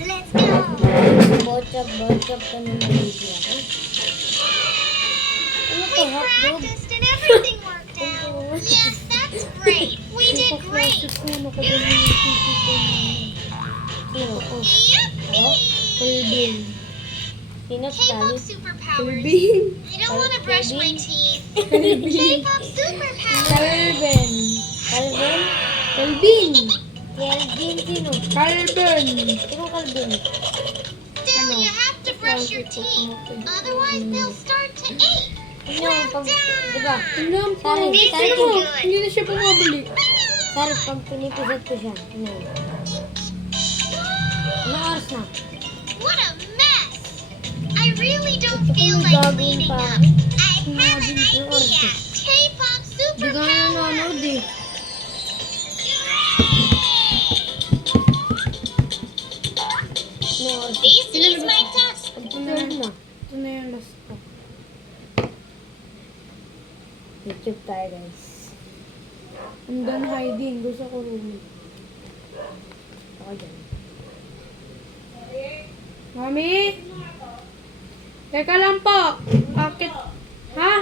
Let's go! Botchap ka ng baby ako. Ano We to, hotdog? practiced and everything worked out. Yes, that's great. We did great. Puno ko din yung titi ko. Sino? Yippee! Kalbin. Sino K-pop Sally? superpowers. Kalbin. I don't want to brush my teeth. K-pop superpowers. Kalbin. Calvin? Kalbin. Kelvin? Sino? Kalbin. Sino Calvin? Still, you have to brush your teeth. Otherwise, they'll start to ache. Ano yung pag... Diba? Alam po. Sorry, This sorry. is Ano mo? good. Hindi na siya bumabalik. Sorry, pag pinipisit ko siya. Ano yun? Anong oras na? What a mess! I really don't Ito feel kung like gagawin cleaning pa. up. I have an Anong oras idea. na? K-pop Hindi ka na superpower. nanonood eh. Anong oras? This is my test. Ito na. Ito na yung last ko. YouTube tayo, guys. I'm done hiding. Gusto ko room. Ako dyan. Mami? Teka lang po. Bakit? Ha?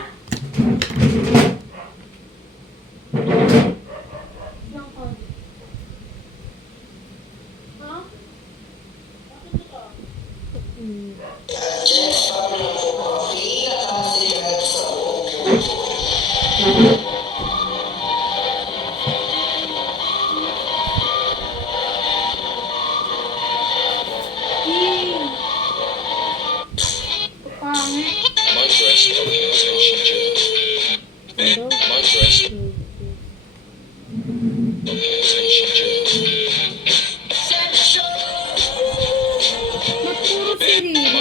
Hmm.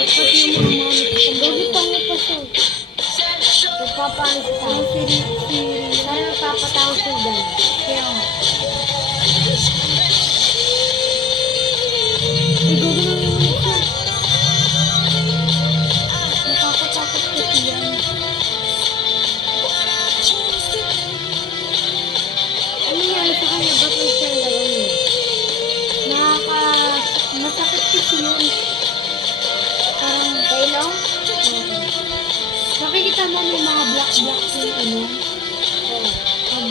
Pati yung mga mami ko. Baby pango pa siya. Nagpapaano siya. Sana nagpapatawa siya dyan. Kaya nga. Ay, gago na yung siya. Nakakatakot kasi yan. Ano yan sa kanya? Ba't may siya lagay niya? Masakit kasi yun. Parang, Kailong? nakikita mo may mga black yung ano.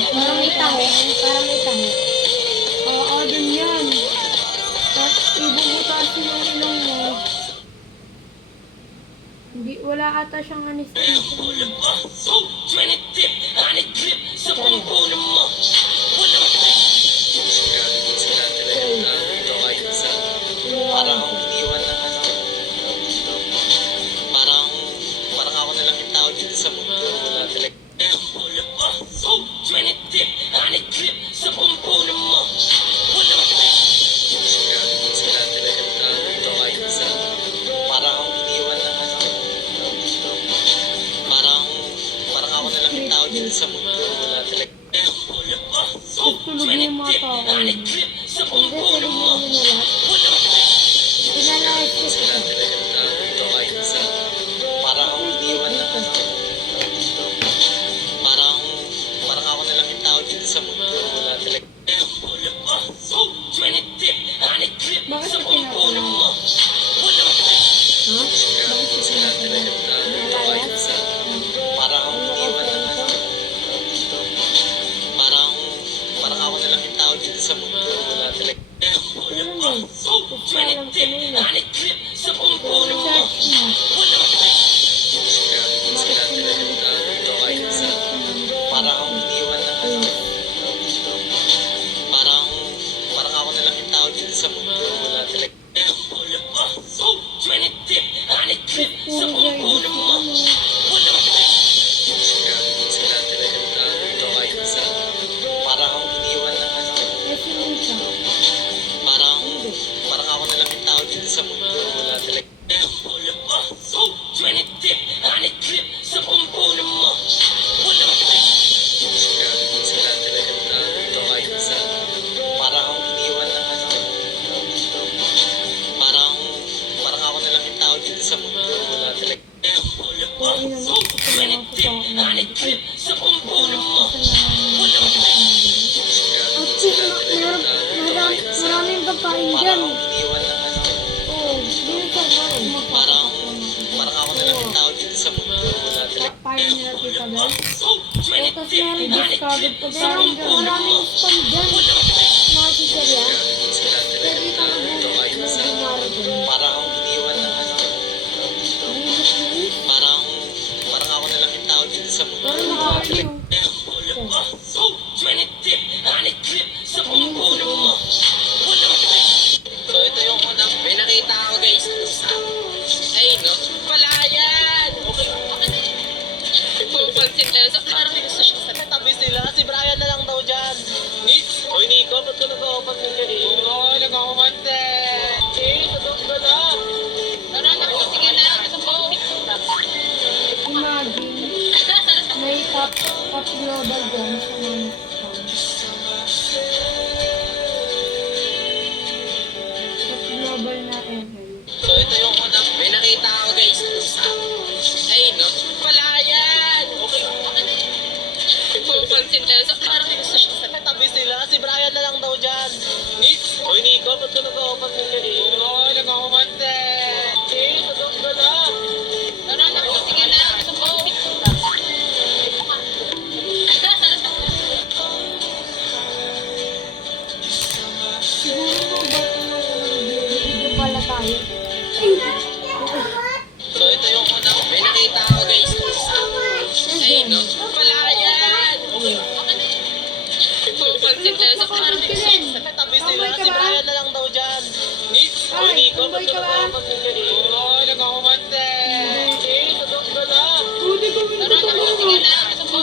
Parang may taho. Parang may taho. Oo, dun yan. Tapos, ibubutasin yung ilong mo. Hindi, wala ata siyang anesthesia. Parang iniwan ng ano. Parang ako na lang yung tao dito sa mundo. Wala talaga. Sila talaga yung tao dito kahit isa. Parang ako iniwan ng ano. Parang ako na lang yung tao dito sa mundo. Wala talaga. Tapos tulog na yung mga tao. Hindi, tuloy mo na lahat. Pinalayas ko Sila siya. talaga yung tao dito kahit isa. Parang ako iniwan ng ano. Parang ako na lang yung tao dito sa mundo. Wala talaga. Bakit siya pinapalang? Ha? Sila talaga yung tao dito kahit isa. Parang ako iniwan ng ano. Parang ako na lang yung tao dito sa mundo. Wala talaga. Ano yun? Gusto alam ko na yun. Search mo. Sila talaga yung tao dito kahit isa. Parang ako iniwan ng ano. Parang ako na lang yung tao dito sa mundo. Wala talaga. Puro guide si ano. Sila talaga yung tao dito kahit isa. Parang ako iniwan ng ano. Kasi Lisa. Parang ako na lang yung tao dito sa mundo. Wala talaga. Sila talaga yung tao dito kahit isa. Parang ako iniwan ng ano. Parang ako na lang yung tao dito sa mundo. Wala talaga. Kung ina mo, kasi lang ako sa mga. Ay, kasi lang ako sa Maraming pagkain Parang dyan. ako iniwan ng ano. Oo, dito sa kain. Parang ako na lang yung tao dito sa mundo. Wala talaga. Payo nila tita Bel. Tapos meron May discovered pa sa Meron akin dyan. maraming spam dyan. Mga chicherya. Sila talaga Pwede yung ka tao dito kahit isa. mag-bumaro dyan. Parang ako iniwan ng ano. Bilis-bilis. Parang ako na lang yung tao dito sa mundo. Pero Wala talaga. nakakaliw. So ito yung unang may nakita ako guys. Ay no, palayan! Okay, okay na yun. Pupansin na sa parang may gusto siya sa Tabi sila. Si Brian na lang daw dyan. Nick? Hoy, Nico. Ba't ka nag-open ng kanina? Oo, nag-kumante. Eh, natong ka na. Tara na po, sige na. Ito po. Imagine, may top global dyan sa mga top global na ML. So ito yung unang may nakita ako guys. Ay no, palayan! Okay, okay na yun. Pupansin na sa parang may gusto siya sa Tabi sila. Si Brian na lang daw dyan. Nick? Hoy, Nico. Ba't ka nag-open ng kanina? Oo, nag-kumante. Eh, natong ka na. Tara na po, sige na. Ito po. Siguro mo ba ito video pala tayo? So ito yung unang may nakita ako guys. Ay no, palayan! Okay, okay na yun. Pupansin na sa parang may gusto siya sa Tabi sila. Si Brian na lang daw dyan. Nick? Hoy, Nico. Ba't ka nag-open ng kanina? Oo, nag-kumante. Eh, natong ka na. Tara na po, sige na. Ito po.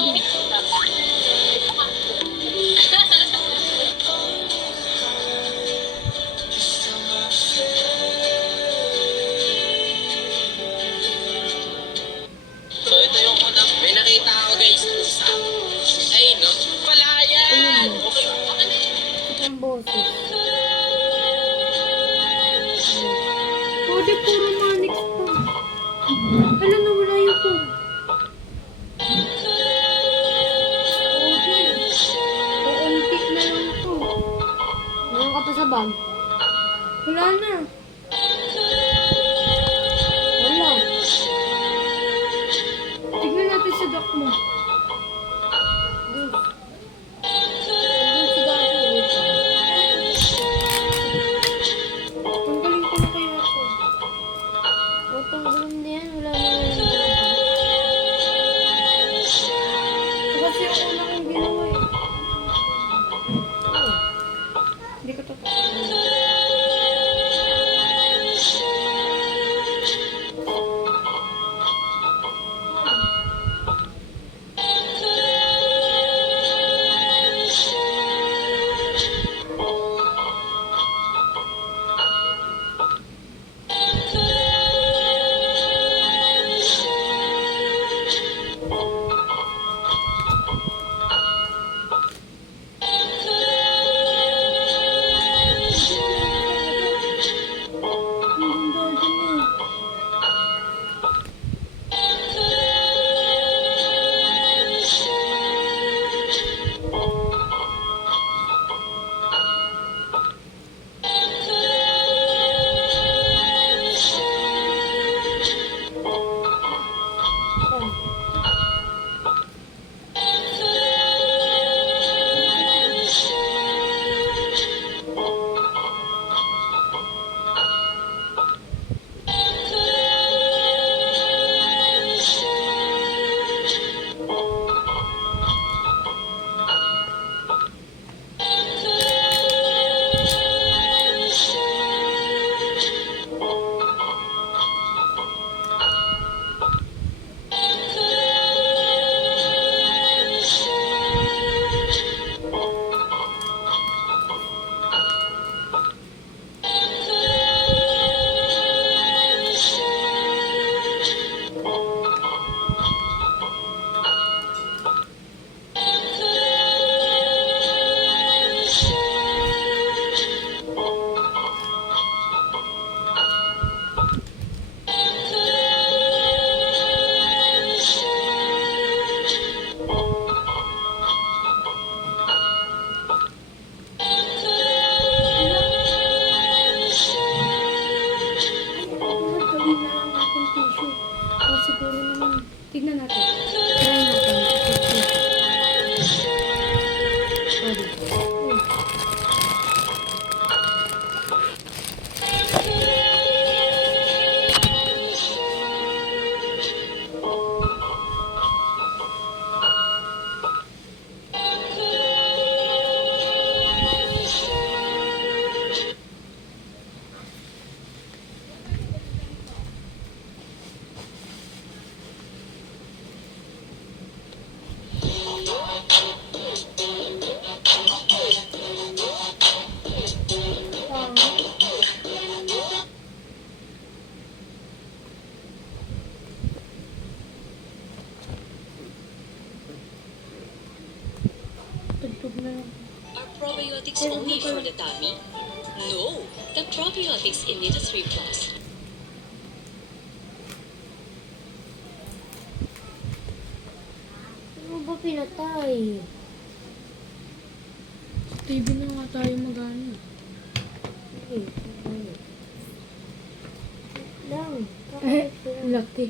na. Wala. Tignan natin sa doc mo. Nandun si Daddy. Wait lang. Tanggalin ko na kaya ito. Huwag tanggalin na yan. Wala na yung baba. Kasi yung una kong ginawa eh. Hindi ko totoo. Gawin na lang natin tissue. O siguro naman, tignan natin. Try natin. Tugtog na lang. Are probiotics only for the tummy? No, the probiotics in Nidus 3 Plus Ano ba pinatay? Sa TV na nga tayo magana. Okay. Lang. Laki.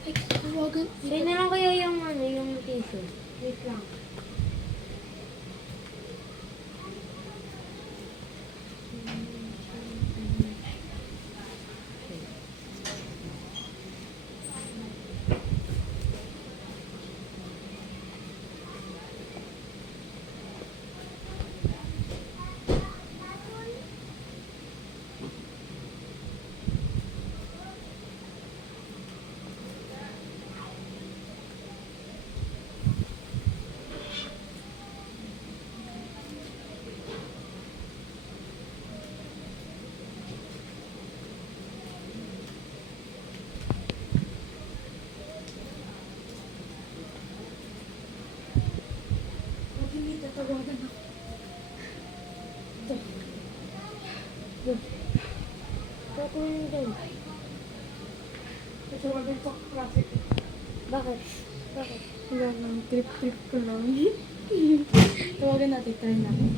Ay, tawagan. Sa'yo na lang kaya yung yung tissue. Wait lang. Tatawagan ako. Kukunin din. Tatawagan ko klase. Bakit? Bakit? Wala lang, trip-trip ko lang. Tawagan natin, try natin.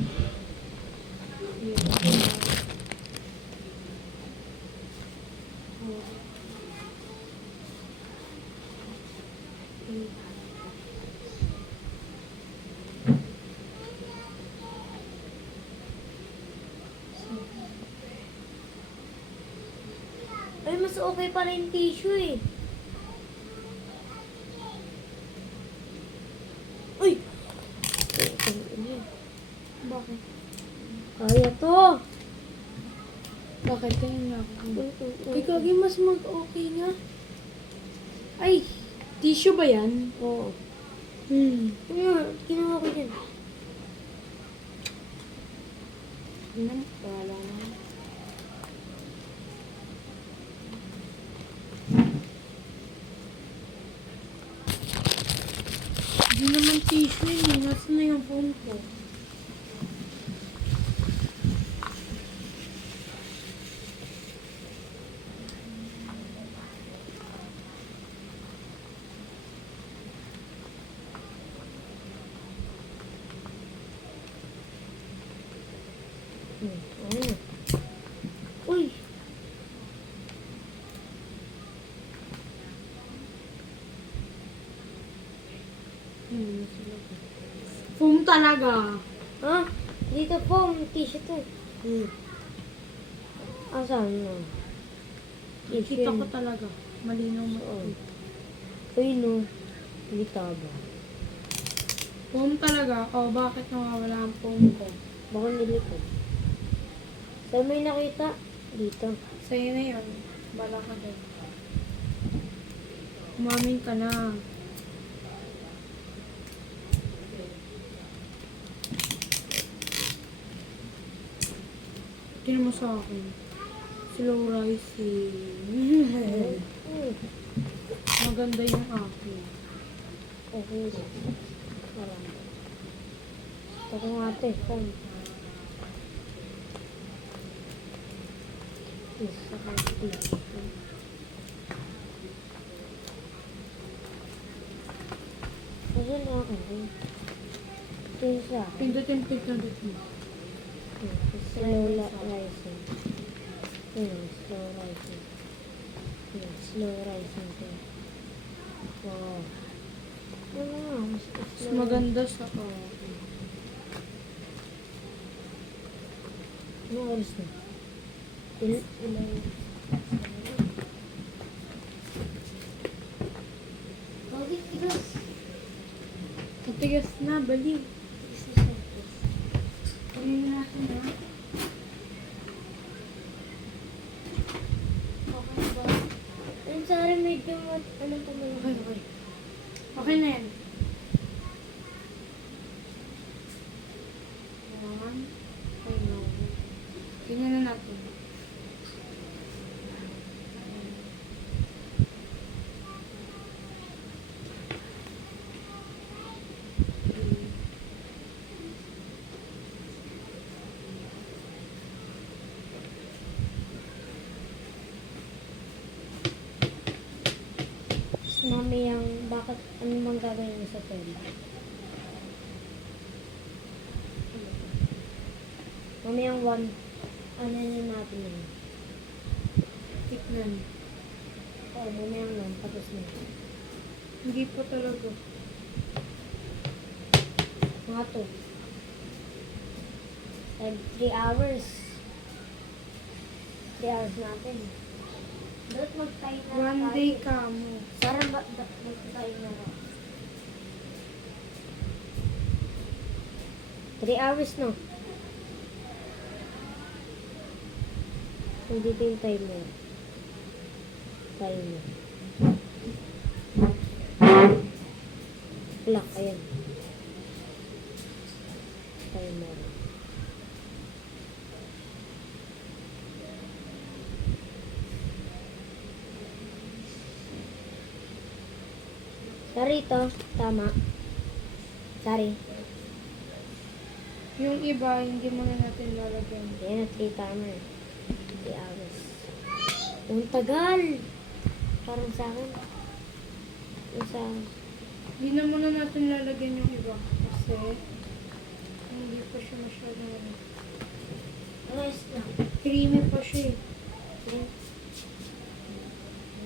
Ay, mas okay pala yung tissue eh. Uy! Bakit? Kaya to. Bakit? Tingin nga ako. Ay, kagi mas mag-okay nga. Ay, tissue ba yan? Oo. Ginawa ko dyan. Wala na. Hindi naman tissue yun eh. Nasaan na yung phone ko? Uy! Foam talaga. Ha? Dito po, may tissue to. Asan na? Kita ko talaga. Malinaw mo. Uy, no. Hindi taba. Foam talaga. Oh, bakit nawawala ang foam ko? Baka nilipad. Saan may nakita? Dito. Sa'yo na yun. Bala ka din. Umamin ka na. Tingnan mo sa akin. Slow rising. Maganda yung akin. Okay. Marami. Ito ko nga ito eh. Phone. Isa ka tissue. Ayan na ako. Ito yung sa akin. Pindutin mo. Slow rising. Slow rising. Slow rising. Wow. Ano nga, mas Mas maganda sa akin. Ano oras na? Ilan? Bakit tigas? Matigas na, bali. Tingnan natin ha. Ang sari medyo ano pa mo? Okay. Okay na yan. Ay, no. Tingnan na natin. Mamayang, bakit, ano mang gagawin mo sa tela? Mamayang ano yun natin yun? Tignan. Oo, mamayang lang, tapos na. Hindi pa talaga. Mga to. Like 3 hours. 3 hours natin. Dapat mag-time na One tayo. day ka mo. Sarang mag-time na ako. 3 hours, no? So, dito yung timer. Timer. Clock, ayan. Timer. Sorry to, tama. Sorry. Yung iba, hindi mo na natin lalagyan. Ayan na, 3 timer. 3 hours. Ang tagal! Parang sa akin. Yung sa akin. Hindi na muna natin lalagyan yung iba. Kasi kasi hindi pa siya masyadong Rest lang. creamy pa siya eh.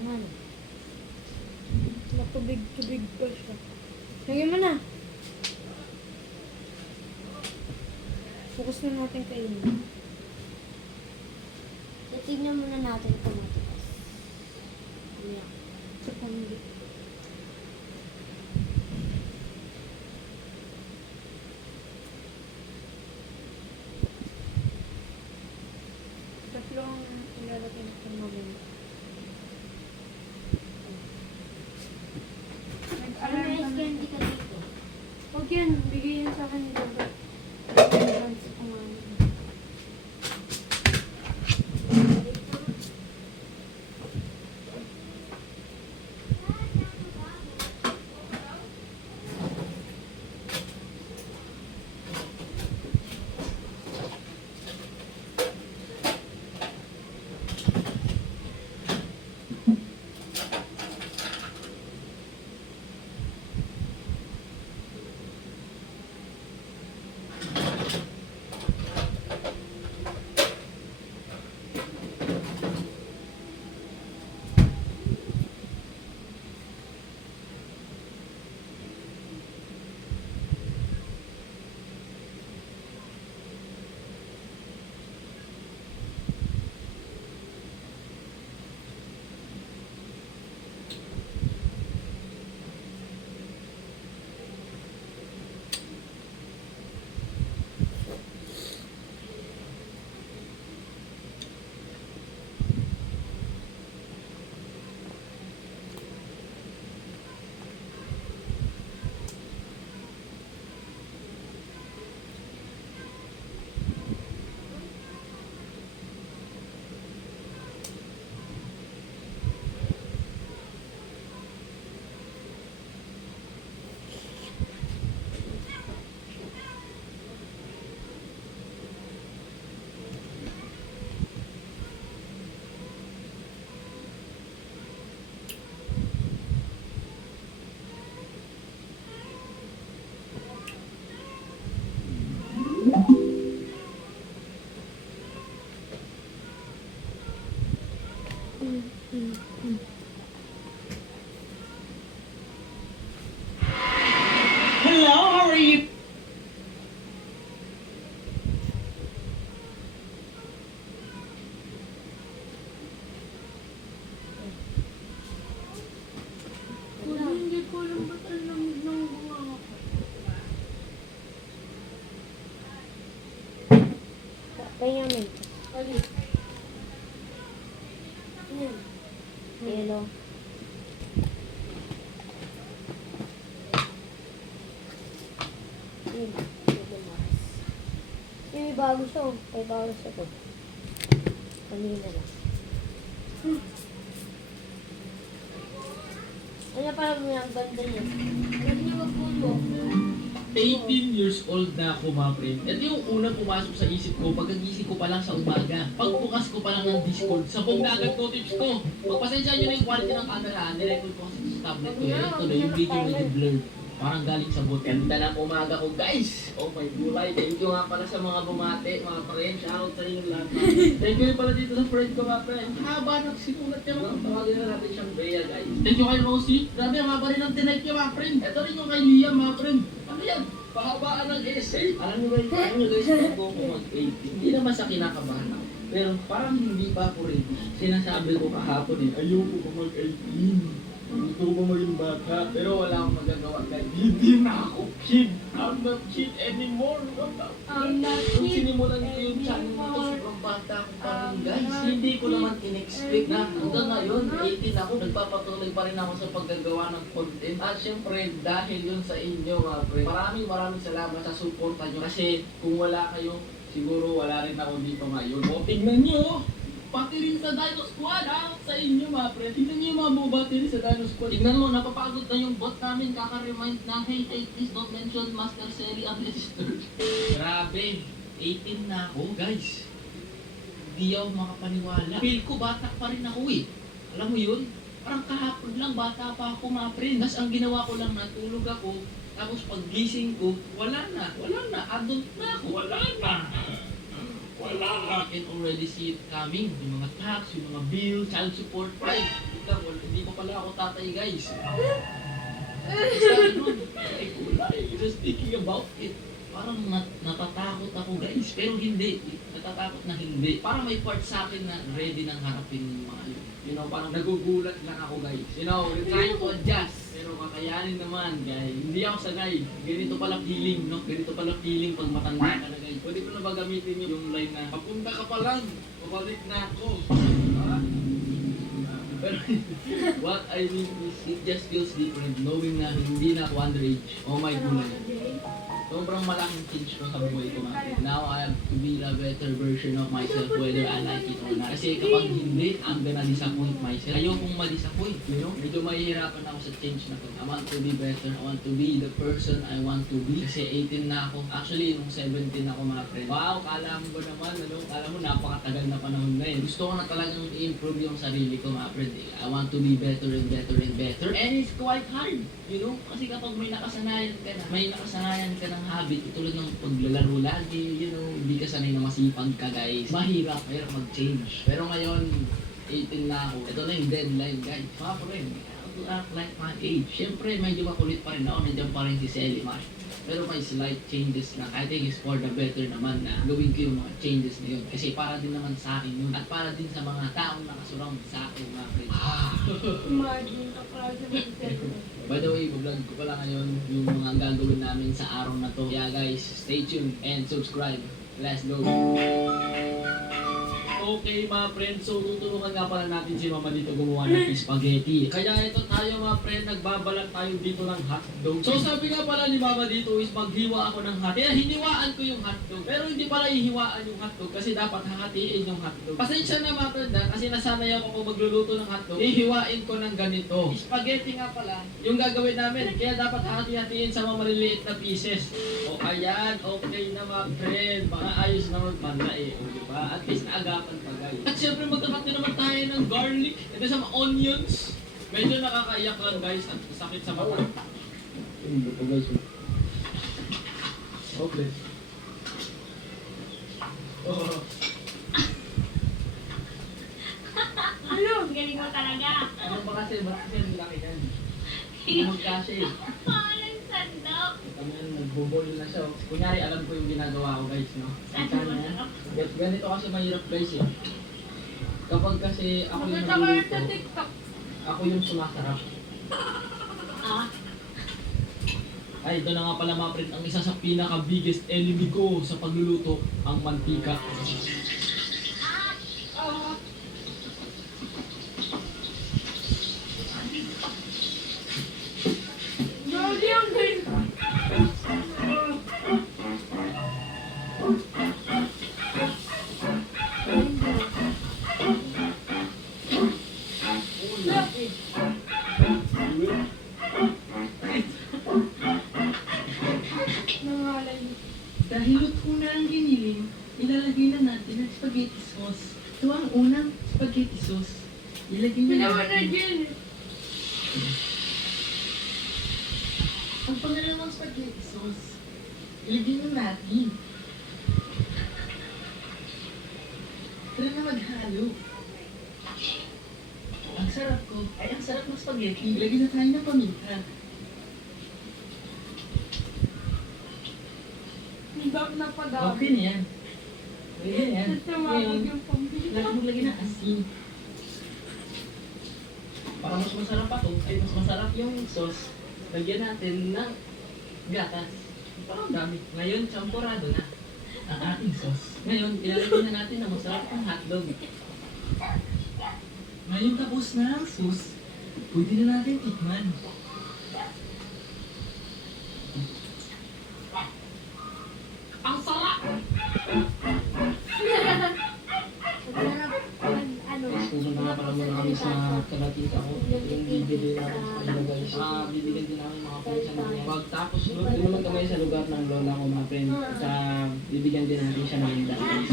Ayan. Matubig-tubig pa siya. Lagyan mo na. Focus na natin kainin. Titignan muna natin kung matigas. Ayan. Sa pamili. Tatlo ang ilalagay natin mamaya. Ano may ice candy ka dito? Huwag yan. Bigay yan sa akin ni Robert. Remembrance ko nga. Hello, how are you? Hindi ko alam ba't ang lamig ng bunga ko. Benjamin. Alis. Ayan. Yellow. Yun. Yellow Mars. May bago siya. Oh. May bago siya po. Kanina lang. Ano parang may ang ganda niya. Ano niya magpulo? 18 years old na ako, mga friend. Ito yung unang pumasok sa isip ko pagkagising ko pa lang sa umaga. Pagbukas ko pa lang ng Discord, sabog na agad notips ko. Pagpasensya nyo na yung quality ng camera, nirecord ko kasi sa tablet ko. Ito na yung video medyo blurred. Parang galing sa bot. Ganda ng umaga ko, guys! Oh my gulay. Thank you nga pala sa mga bumate, mga friend. Shoutout sa inyo lahat. Thank you pala dito sa friend ko, mga friend. Haba nagsimulat niya, mga tawagin na natin siyang Bea, guys. Thank you kay Rosie. Grabe, ang haba rin ng tinake niya, mga friend. Ito rin yung kay Liam, mga friend. Ano yan? Pahabaan ng essay. Alam nyo guys, bago ako mag-18. Hindi naman sa kinakabahan ako. Pero parang hindi pa ako ready. Sinasabi ko kahapon ayoko pa mag-18. Gusto ko maging bata, pero wala akong magagawa guys. Hindi na ako kid. I'm not kid anymore. I'm not Kung kid sinimulan ko yung channel na to, sobrang bata ako pa rin guys. Hindi ko naman in-expect na hanggang ngayon, 18 ako, nagpapatuloy pa rin ako sa paggagawa ng content. At syempre, dahil yun sa inyo mga pre, maraming salamat sa suporta nyo. Kasi kung wala kayo, siguro wala rin ako dito ngayon. O, tignan nyo! Pati rin sa Dino Squad, sa inyo mga pre. Tignan nyo yung mga bubati rin sa Dino Squad. Tignan mo, napapagod na yung bot namin. Kaka-remind na, hey, please don't mention Master Seri unregistered. Grabe, 18 na ako, guys. Hindi ako makapaniwala. Feel ko, bata pa rin ako eh. Alam mo yun? Parang kahapon lang, bata pa ako mga pre. Tapos ang ginawa ko lang, natulog ako. Tapos pag gising ko, wala na, adult na ako, wala na. I can already see it coming. Yung mga tax, yung mga bill, child support, right? Hindi pa pala ako tatay, guys. Sabi nun, ay kulay, just thinking about it. Parang natatakot ako, guys. Pero hindi. Natatakot na hindi. Parang may part sa akin na ready nang harapin yung mga yun. You know, parang nagugulat lang ako, guys. You know, we're trying to adjust. Pero kakayanin naman, guys. Hindi ako sanay. Ganito pala feeling, no? Ganito pala feeling pag matanda ka na, guys. Pwede ko na ba gamitin yung line na, papunta ka pa lang, babalik na ako. Pero, what I mean is, it just feels different knowing na hindi na ako underage. Oh my goodness. Sobrang malaking change ko sa buhay ko, mga. Now, I have to be a better version of myself whether I like it or not. Kasi kapag hindi, I'm gonna disappoint myself. Ayokong ma-disappoint, you know? Medyo mahihirapan ako sa change na to. I want to be better. I want to be the person I want to be. Kasi 18 na ako. Actually, nung 17 ako, mga friend. Wow, kala mo ba naman, ano? Kala mo napakatagal na panahon na yun. Gusto ko na talagang i-improve yung sarili ko, mga friend. I want to be better and better and better. And it's quite hard, you know? Kasi kapag may nakasanayan ka ng habit, tulad ng paglalaro lagi, you know, hindi ka sanay na masipag ka, guys. Mahirap mag-change. Pero ngayon, 18 na ako. Ito na yung deadline, guys. Mga friend, how to act like my age. Siyempre, medyo makulit pa rin ako. Nandiyan pa rin si Selly Mar. Pero may slight changes na I think is for the better naman na gawin ko yung mga changes na yun. Kasi para din naman sa akin yun. At para din sa mga taong nakasurround sa akin, mga friends. Imagine ka pala sa By the way, vlog ko pala ngayon yung mga gagawin namin sa araw na to. Kaya guys, stay tuned and subscribe. Let's go! Okay mga friend, so tutulungan nga pala natin si Mama dito gumawa ng spaghetti. Kaya ito tayo mga friend, nagbabalat tayo dito ng hotdog. So sabi nga pala ni Mama dito is maghiwa ako ng hotdog. Kaya hiniwaan ko yung hotdog. Pero hindi pala ihiwaan yung hotdog kasi dapat hahatiin yung hotdog. Pasensya na mga friend kasi nasanay ako kung magluluto ng hotdog. Ihiwain ko ng ganito. Spaghetti nga pala yung gagawin namin. Kaya dapat hati-hatiin sa mga maliliit na pieces. O ayan, okay na mga friend. Mga ayos na magpanda eh. O diba? At least naagapan pa guys. At syempre magkakat na naman tayo ng garlic. Ito sa mga onions. Medyo nakakaiyak lang guys at sakit sa mata. Ito guys. Okay. Oh. Ano? Galing mo talaga. Ano ba kasi? Bakit kasi ang laki yan? Hindi magkasya eh. Parang sandok. Kami nagbo-boil na siya. Kunyari alam ko yung ginagawa ko guys, no? Ganito kasi mahirap guys eh. Kapag kasi ako yung nagluluto, ako yung sumasarap. Ay, ito na nga pala mga friend, ang isa sa pinaka-biggest enemy ko sa pagluluto, ang mantika. Dahil luto na ang giniling, ilalagay na natin ang spaghetti sauce. Ito ang unang spaghetti sauce. Ilagay na natin. Ang pangalawang spaghetti sauce. Ilagay na natin. Tara na maghalo. Ang sarap ko, ay ang sarap ng spaghetti. Ilagay na tayo ng paminta. Okay na yan. Pwede na yan. Ngayon, maglagay ng asin. Para mas masarap ako, ay mas masarap yung sauce, lagyan natin ng gatas. Parang dami. Ngayon, champurado na ang ating sauce. Ngayon, ilalagay na natin na masarap ang hotdog. Ngayon tapos na ang sauce, pwede na natin tikman. Ang sarap! Pupunta nga pala muna kami sa kalatita ko. Yung bibili natin sa kanila guys. Bibigyan din namin mga friends sa mga. Pagtapos nun, din naman kami sa lugar ng lola ko mga friend. Sa bibigyan din natin siya ng dahil.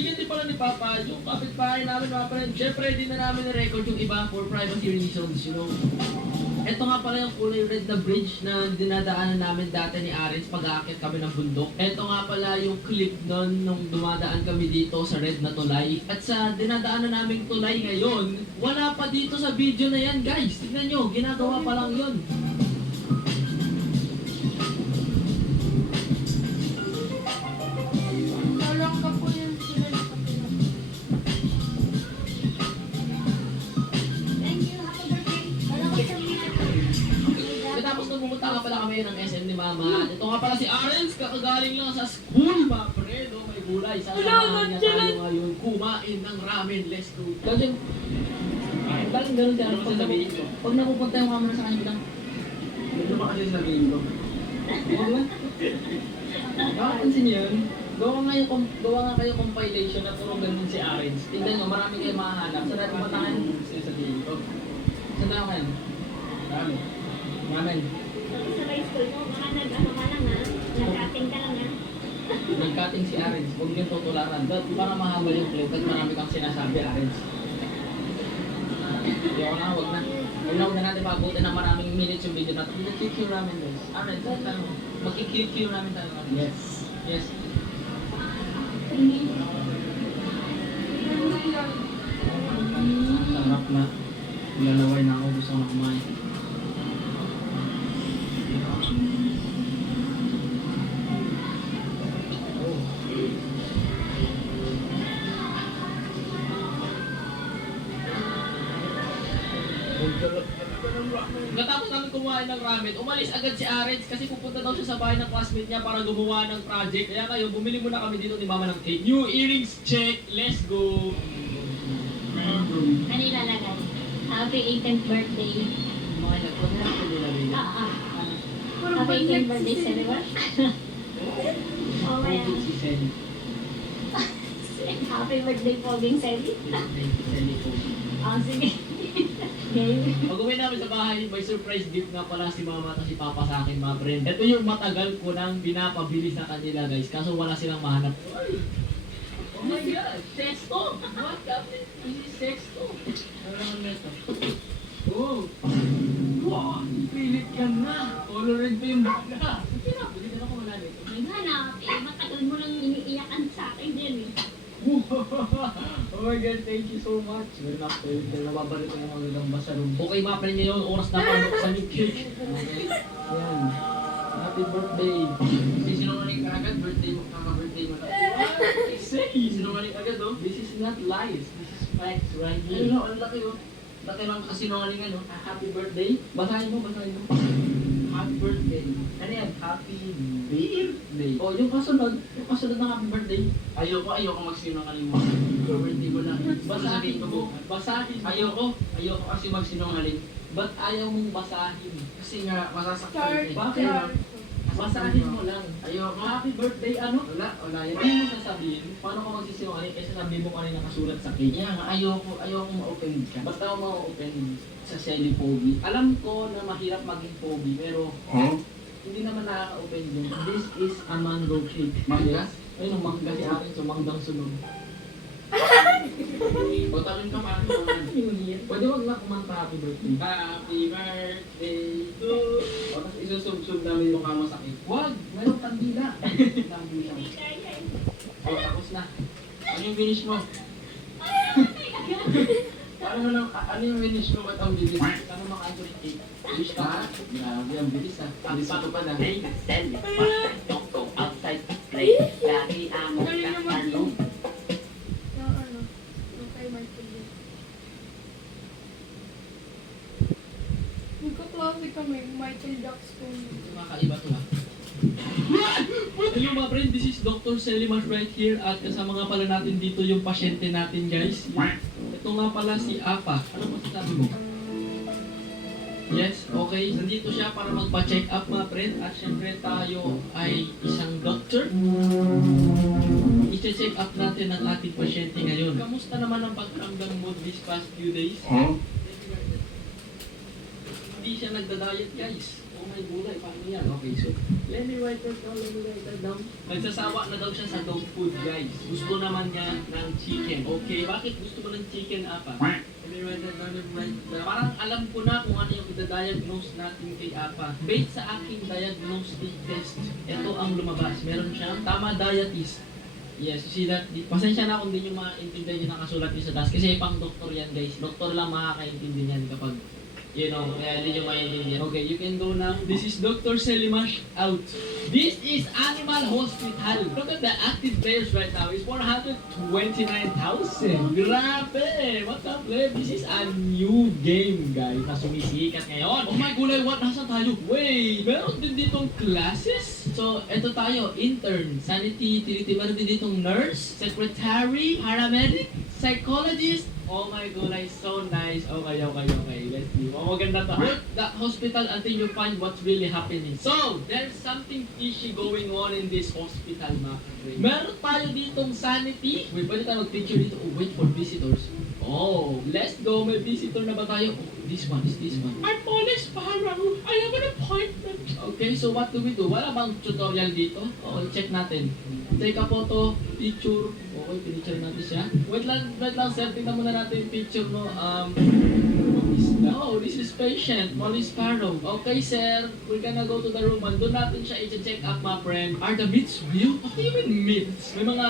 binigyan din pala ni Papa yung kapitbahay namin mga friend. Siyempre, di na namin na-record yung iba for privacy reasons, you know. Ito nga pala yung kulay red na bridge na dinadaanan namin dati ni Arens pag-aakit kami ng bundok. Ito nga pala yung clip nun nung dumadaan kami dito sa red na tulay. At sa dinadaanan naming tulay ngayon, wala pa dito sa video na yan guys. Tignan nyo, ginagawa pa lang yun. Walang ka po yung sila na kapila. Thank you. Happy birthday. Wala ko sabihin. Tapos nung pumunta nga pala kami ng SM ni Mama, ito nga pala si Arens, kakagaling lang sa school, mga pre, no? May gulay. Sasamahan niya tayo ngayon kumain ng ramen. Let's go. Ganyan. Bakit ganun siya? Ano sasabihin ko? Pag napupunta yung mama na sa kanya bilang, Ano ba kasi sabihin ko? huwag lang. Nakapansin niyo yun? Gawa nga kayo compilation na puro ganun si Arens. Tingnan nyo, marami kayo mahanap. Saan natin puntahan? Sasabihin ko. Saan tayo ngayon? Marami. Ramen. Tapos sa high school mo, mga nag-ano ka lang ha? Nag-cutting ka lang ha? Nag-cutting si Arens. Huwag yung tutularan. Para mahabol yung clip at marami kang sinasabi, Arens. Ayoko na, huwag na. Huwag na natin pabutin ng maraming minutes yung video natin. Mag-QQ ramen guys. Arens, mag-QQ ramen tayo. Yes. Yes. Sarap na. Lalaway na ako. Gusto ko na kumain. Natapos namin kumain ng ramen, umalis agad si Arens kasi pupunta daw siya sa bahay ng classmate niya para gumawa ng project. Kaya ngayon, bumili muna kami dito ni Mama ng cake. New earrings check! Let's go! Ano ilalagay? Happy 18th birthday. Mga nagpunta na ako nila rin. Happy 18th birthday, Celebrate. Oh, my God. Si Sally. Happy birthday, Poging Sally. Thank you, Sally po. Sige. Game. Pag uwi namin sa bahay, may surprise gift nga pala si Mama at si Papa sa akin, mga friend. Ito yung matagal ko nang pinapabili sa kanila, guys. Kaso wala silang mahanap. Oh my God! Sexto! What happened? This is sexto. Ano naman nito? Oh! Wow! Pilit ka na! Colored pa yung baga! Pinapili na ako wala nito. May hanap. Matagal mo lang iniiyakan sa akin din eh. Oh my God, thank you so much. Well, nababalik ko yung mga gagamba sa room. Okay, mga friend, ngayon, oras na panuksan yung cake. Okay? Ayan. Happy birthday. Sinungaling ka agad, birthday mo, kaka-birthday mo na. Say! Sinungaling agad, oh. This is not lies. This is facts right Ayun, here. no, ang laki, oh. Laki lang kasinungalingan, oh. Happy birthday. Basahin mo, basahin mo. Happy birthday. Ano yan? Happy birthday. Oh, yung kasunod ng happy birthday. Ayoko magsinungaling mo. Birthday mo lang. Basahin ko mo. Basahin mo. Ayoko kasi magsinungaling. Ba't ayaw mong basahin? Kasi nga, masasaktan ka. Bakit? Basahin mo lang. Ayoko. Happy birthday, ano? Wala yan. Hindi mo sasabihin, paano ka magsisinungaling kasi sabihin mo kanina nakasulat sa cake. Kaya nga, ayoko ma-offend ka. Basta ako ma-open sa Shelly Pogi. Alam ko na mahirap maging Pogi, pero hindi naman nakaka-open yun. This is a mango cake. Mangga? Ayun, ang mangga si akin, so manggang sunog. Batalon ka pa naman. Pwede wag na kumanta happy birthday. Happy birthday to... O, tapos isusub-sub namin yung kama sa cake. Wag! Meron kandila. Kandila. O, tapos na. Ano yung finish mo? Ano yung finish mo? Ba't ang bilis? Ano makain ko ng cake? Wish ka? Grabe, ang bilis ah. Bilis ko pa na. Don't go outside to play. Lagi ako Galing naman ano. yun. Yung ano, yung kay Michael yun. Magkaklase kami, Michael Jackson. Makakaiba to ha. Hello mga friend, this is Dr. Selimas right here at kasama nga pala natin dito yung pasyente natin guys. Ito nga pala si Apa. Ano masasabi mo? Yes, okay. Nandito siya para magpa-check up mga friend at syempre tayo ay isang doctor. I-check up natin ang ating pasyente ngayon. Kamusta naman ang pagkaramdam mo these past few days? Hindi siya nagda-diet guys. Oh my gulay, paano yan? Okay, so, let me write that down. Nagsasawa na daw siya sa dog food, guys. Gusto naman niya ng chicken. Okay, bakit gusto mo ng chicken, Apa? Let me write that down. Parang alam ko na kung ano yung i-diagnose natin kay Apa. Based sa aking diagnostic test, ito ang lumabas. Meron siyang tama diabetes. Yes, you see that? Pasensya na kung di nyo maintindihan yung nakasulat nyo sa task. Kasi pang doktor yan, guys. Doktor lang makakaintindi yan kapag, you know, kaya hindi nyo maintindihan. Okay, you can go now. This is Dr. Selimash out. This is Animal Hospital. Look at the active players right now. It's 429,000. Grabe! What the flip? This is a new game, guys, na sumisikat ngayon. Oh my gulay, what? Nasaan tayo? Wait, meron din ditong classes? So, eto tayo, intern, sanity, meron din ditong nurse, secretary, paramedic, psychologist. Oh my gulay, so nice. Okay. Let's see. Oh, maganda to. Work that hospital until you find what's really happening. So, there's something fishy going on in this hospital, mga kapre. Meron tayo ditong sanity. Wait, pwede tayo mag-picture dito. Oh, wait for visitors. Oh, let's go. May visitor na ba tayo? Oh, this one. I'm Police Parang. I have an appointment. Okay, so what do we do? Wala bang tutorial dito? Oh, check natin. Take a photo, picture. Okay, pinicture natin siya. Wait lang, sir. Tingnan muna natin yung picture mo. Oh, this is patient, Molly Sparrow. Okay, sir. We're gonna go to the room. Doon natin siya i-check up, my friend. Are the myths real? What do you mean myths? May mga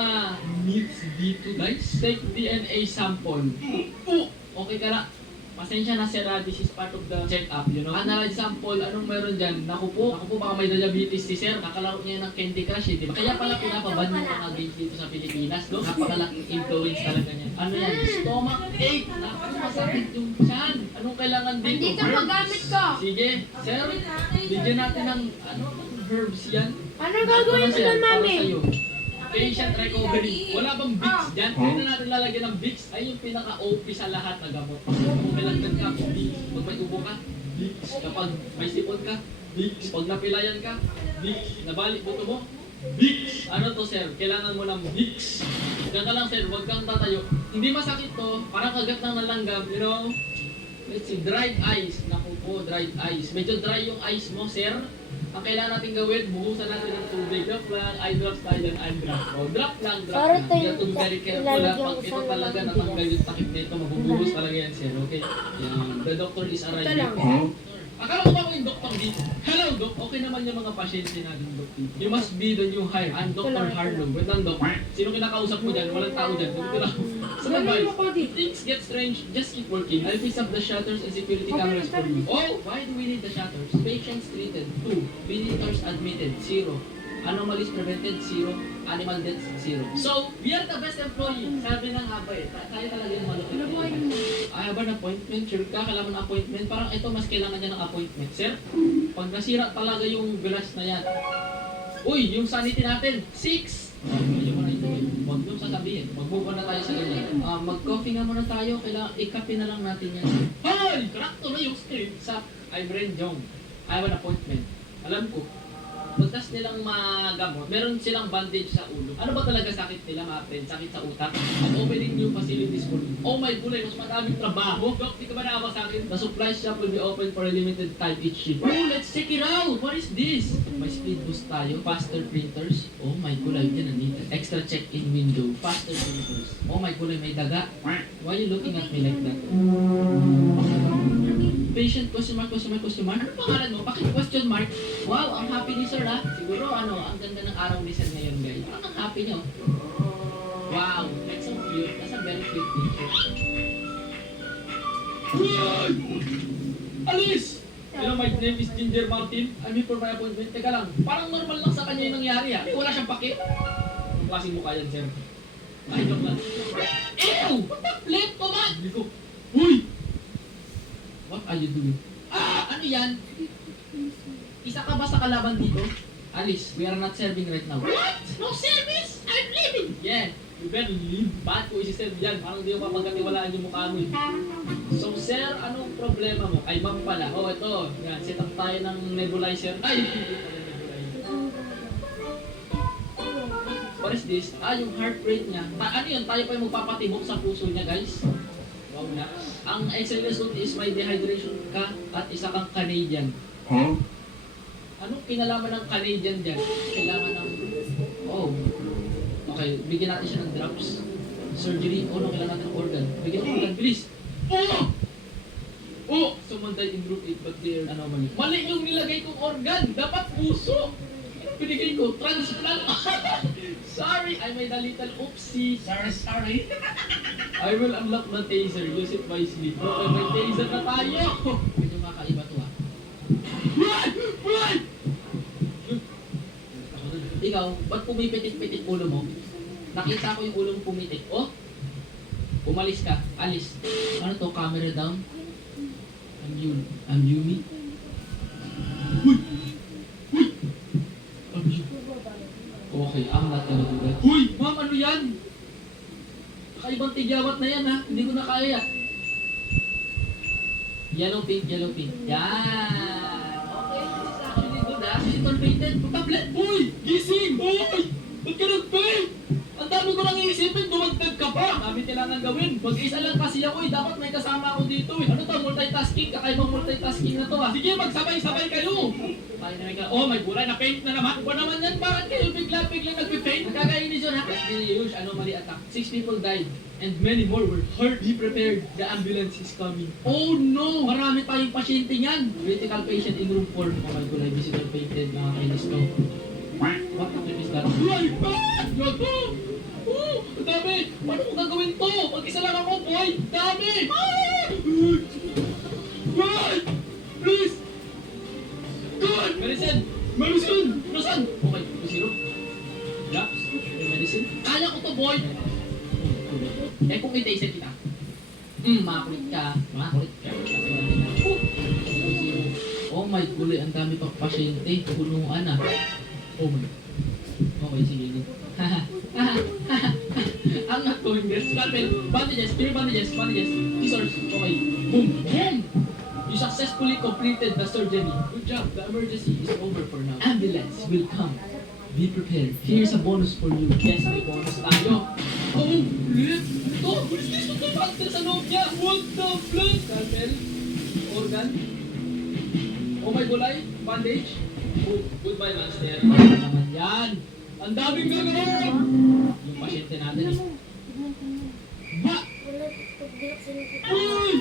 myths dito, guys. Take DNA sample. Okay ka na. Pasensya na, sir, this is part of the check-up, you know? Analyze sample, anong meron dyan? Naku po, baka may diabetes si sir. Kakalaro niya ng Candy Crush, di ba? Kaya pala pinapaban yung mga games dito sa Pilipinas, no? Napakalaking influence talaga niya. Ano yan? Stomach ache! Naku, masakit yung tiyan. Anong kailangan dito? Andito magamit ko. Sige, sir, bigyan natin ng, herbs yan. Ano gagawin mo doon, mami? Para sa'yo. Patient recovery. Wala bang Vicks dyan? Hindi na natin lalagyan ng Vicks. Ay yung pinaka-OP sa lahat na gamot. Pag nilagyan ka, Vicks. Pag may ubo ka, Vicks. Kapag may sipon ka, Vicks. Pag napilayan ka, Vicks. Nabalik buto mo, Vicks. Ano to, sir? Kailangan mo ng Vicks. Diyan ka lang, sir. Huwag kang tatayo. Hindi masakit to. Parang kagat ng nalanggam, you know? Let's see. Dried ice. Naku po, dried ice. Medyo dry yung ice mo, sir. Ang kailangan natin gawin, buhusan natin ng tubig. Drop lang, eye drops tayo ng eye drop. O, drop lang. Parang You tayo have to be very careful. Pag ito talaga natanggal yung takip nito, mabubuhos talaga yan, sir. Okay? Yan. The doctor is arriving. Akala ko ba ako yung doktor dito? Hello, Doc. Okay naman yung mga pasyente natin, Doc. You must be the new hire. I'm Dr. Harlow. Wait lang, Doc. Sino kinakausap mo dyan? Walang tao dyan. Dito lang. So, advice. If things get strange, just keep working. I'll fix up the shutters and security cameras for you. Oh, why do we need the shutters? Patients treated, 2. Visitors admitted, 0. Anomalies prevented, 0. Animal deaths, 0. So, we are the best employee. Sabi ng haba eh. Tayo talaga yung malupit. I have an appointment. Sure ka, kailangan ng appointment. Parang ito, mas kailangan niya ng appointment. Sir, pag nasira talaga yung glass na yan. Uy, yung sanity natin, 6. Medyo mo na ito eh. Huwag nyo sasabihin. Mag-move on na tayo sa ganyan. Mag-coffee nga muna tayo. Kailangan, i-copy na lang natin yan. Hoy! Crack to na yung script. Sa, I'm Ren Jong. I have an appointment. Alam ko, pagkas nilang magamot, meron silang bandage sa ulo. Ano ba talaga sakit nila, mga friend? Sakit sa utak? At opening new facilities for you. Oh my gulay, mas madaming trabaho. Doc, di ka ba naawa sa akin? The supply shop will be open for a limited time each shift. Oh, let's check it out! What is this? May speed boost tayo. Faster printers. Oh my gulay, yan ang nita. Extra check-in window. Faster printers. Oh my gulay, may daga. Why are you looking at me like that? Patient, question mark. Ano pangalan mo? Bakit question mark? Wow, ang happy ni sir ha. Siguro ang ganda ng araw ni sir ngayon, guys. Parang ang happy niyo. Wow, that's so cute. That's a very cute picture. Alice! Hello, my name is Ginger Martin. I'm here for my appointment. Teka lang, parang normal lang sa kanya yung nangyari ha. Wala siyang pake. Ang klaseng mukha yan, sir. Ay, joke lang. Ew! What the flip? Tomad! Uy! What are you doing? Ano yan? Isa ka ba sa kalaban dito? Alice, we are not serving right now. What? No service? I'm leaving! Yeah, you better leave. Bakit ko isi-serve yan? Parang di mo papagkatiwalaan yung mukha mo. So, sir, anong problema mo? Ay, ma'am pala. Oh, ito. Yan, set up tayo ng nebulizer. Ay! What is this? Yung heart rate niya. Ano yun? Tayo pa yung magpapatibok sa puso niya, guys. Wow na. Ang XL result is may dehydration ka at isa kang Canadian. Huh? Anong kinalaman ng Canadian dyan? Kailangan ng... Oh. Okay, bigyan natin siya ng drops. Surgery. Oh, no, kailangan natin ng organ. Bigyan ng organ. Bilis! Oh! Oh! Someone died in group 8 but they're anomaly. Mali yung nilagay kong organ! Dapat puso! Anong binigay ko? Transplant! Sorry! I made a little oopsie. Sorry. I will unlock the taser. Use it wisely. Okay, may taser na tayo! Medyo kakaiba to ah. Run! Run! Ikaw, ba't pumipitik-pitik ulo mo? Nakita ko yung ulo mo pumitik. Oh! Umalis ka. Alis. Ano to? Camera down? I'm Yumi. Huy! Huy! I'm Yumi. Okay, I'm not gonna do that. Huy! Ma'am, ano yan? Kakaibang tigyawat na yan ha. Hindi ko na kaya. Yellow pink. Yan. Okay, this is actually good ha. This is convicted. Tablet! Huy! Gising! Huy! Ba't ka nag-paint? Ang dami ko nang iisipin, dumagdag ka pa. Dami kailangan gawin. Mag-isa lang kasi ako eh. Dapat may kasama ako dito eh. Ano to? Multitasking? Kakaibang multitasking na to ah. Sige, magsabay-sabay kayo. Oh, may gulay na paint na naman. Ba naman yan? Bakit kayo bigla-bigla nagpipaint? Nagkakainis yun ha? Huge anomaly attack. 6 people died. And many more were hurt. Be prepared. The ambulance is coming. Oh no! Marami tayong pasyente niyan. Critical patient in room 4. Oh my gulay. Visitor painted. Nakakainis to. What the is that? Ay! Gato! Oh! Ang dami! Paano ko gagawin to? Mag-isa lang ako, boy! Dami! Boy! Please! God! Medicine! Nasaan? Okay, zero. Drops. Medicine. Kaya ko to, boy! Eh kung i-taste kita. Makakulit ka. Oh my gulay, ang dami pang pasyente. Punuan ah. Oh my. Okay, sige. I'm not going there. Scalpel. Bandages. Clear bandages. Scissors. Okay. Boom. You successfully completed the surgery. Good job. The emergency is over for now. Ambulance will come. Be prepared. Here's a bonus for you. Yes, may bonus tayo. Oh, flip. Ito. What is this? Ito factor sa loob niya. What the flip? Scalpel. Organ. Oh my gulay. Bandage. Oh, goodbye, Master. Ano naman yan? Ang daming gagawin! Yung pasyente natin eh. Ba? Uy!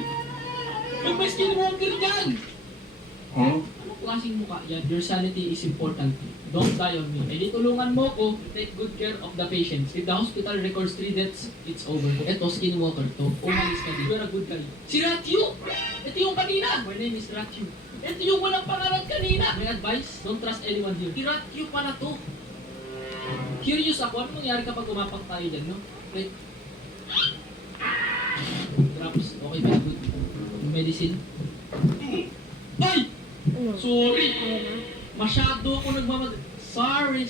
May skinwalker dyan! Huh? Anong klaseng mukha yan? Your sanity is important. Don't die on me. Eh di tulungan mo ko. Take good care of the patients. If the hospital records 3 deaths, it's over. Eto, skinwalker to. Umalis ka din. You're a good guy. Si Ratyu! Ito yung kanina! My name is Ratyu. Ito yung walang pangalan kanina! May advice? Don't trust anyone here. Si Ratyu pala to. Curious ako, ano nangyari kapag umapak tayo dyan, no? Wait. Drops. Okay, very good. Medicine. Ay! Sorry! Masyado ako nagmamag... Sorry.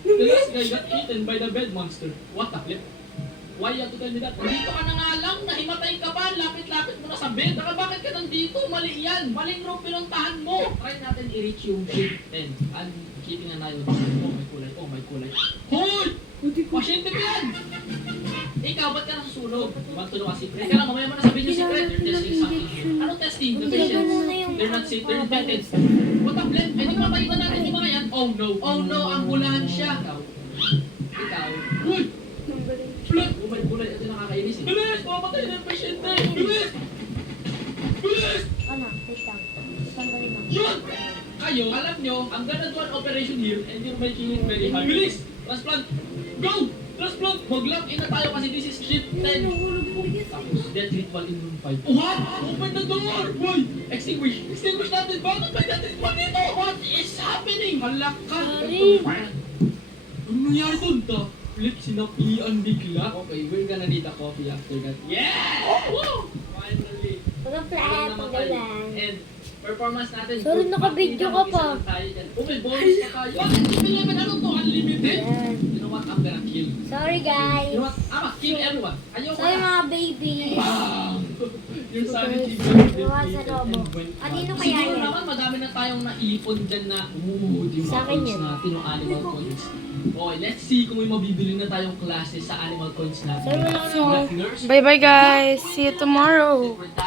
The last guy got eaten by the bed monster. What the flip? Why you have to tell me that? Nandito ka na nga lang, nahimatay ka pa, lapit-lapit mo na sa bed. Saka bakit ka nandito? Mali yan. Maling room pinuntahan mo. Try natin i-reach yung shift 10. I'm keeping an eye on this. Oh my kulay. Hoy! Pasyente ka yan! Ikaw, ba't ka nasusunog? Want to know a secret? Kaya lang, mamaya mo na sabihin yung secret. They're testing something here. Anong testing? The patients. They're not safe. They're infected. What the flip? Eh, nagpatayin na natin yung mga yan. Oh no, ambulansya. Ikaw. Hoy! Flip! Oh my gulay, ito nakakainis eh. Bilis! Mamatay na yung pasyente! Bilis! Ano? Wait lang. Itanggalin lang. Yun! Kayo, alam nyo, I'm gonna do an operation here and you're making it very hard. Bilis! Transplant! Go! Transplant! Mag-lock in na tayo kasi this is shift 10. Tapos, death ritual in room 5. What? Open the door! Boy! Extinguish natin! Bakit may death ritual dito? What is happening? Halak ka! Ano nangyari dun? Flip, sinapian bigla. Okay, we're gonna need a coffee after that. Yeah! Woo! Finally! And performance natin. Sorry, naka-video ka pa. Okay, bonus na tayo. Bakit? Ano to? Unlimited? You know what? I'm gonna kill. Sorry, guys. You know what? I'ma kill everyone. Ayoko Sorry, na. mga baby. Bang! Your sanity Gawa sa lobo. Kanino kaya Siguro yan? naman madami na tayong naipon dyan na di Sa mga akin coins yan. natin o animal coins. Okay, let's see kung may mabibili na tayong klase sa animal coins natin. Sorry, wala So, Black nurse, bye-bye guys. See you tomorrow. secret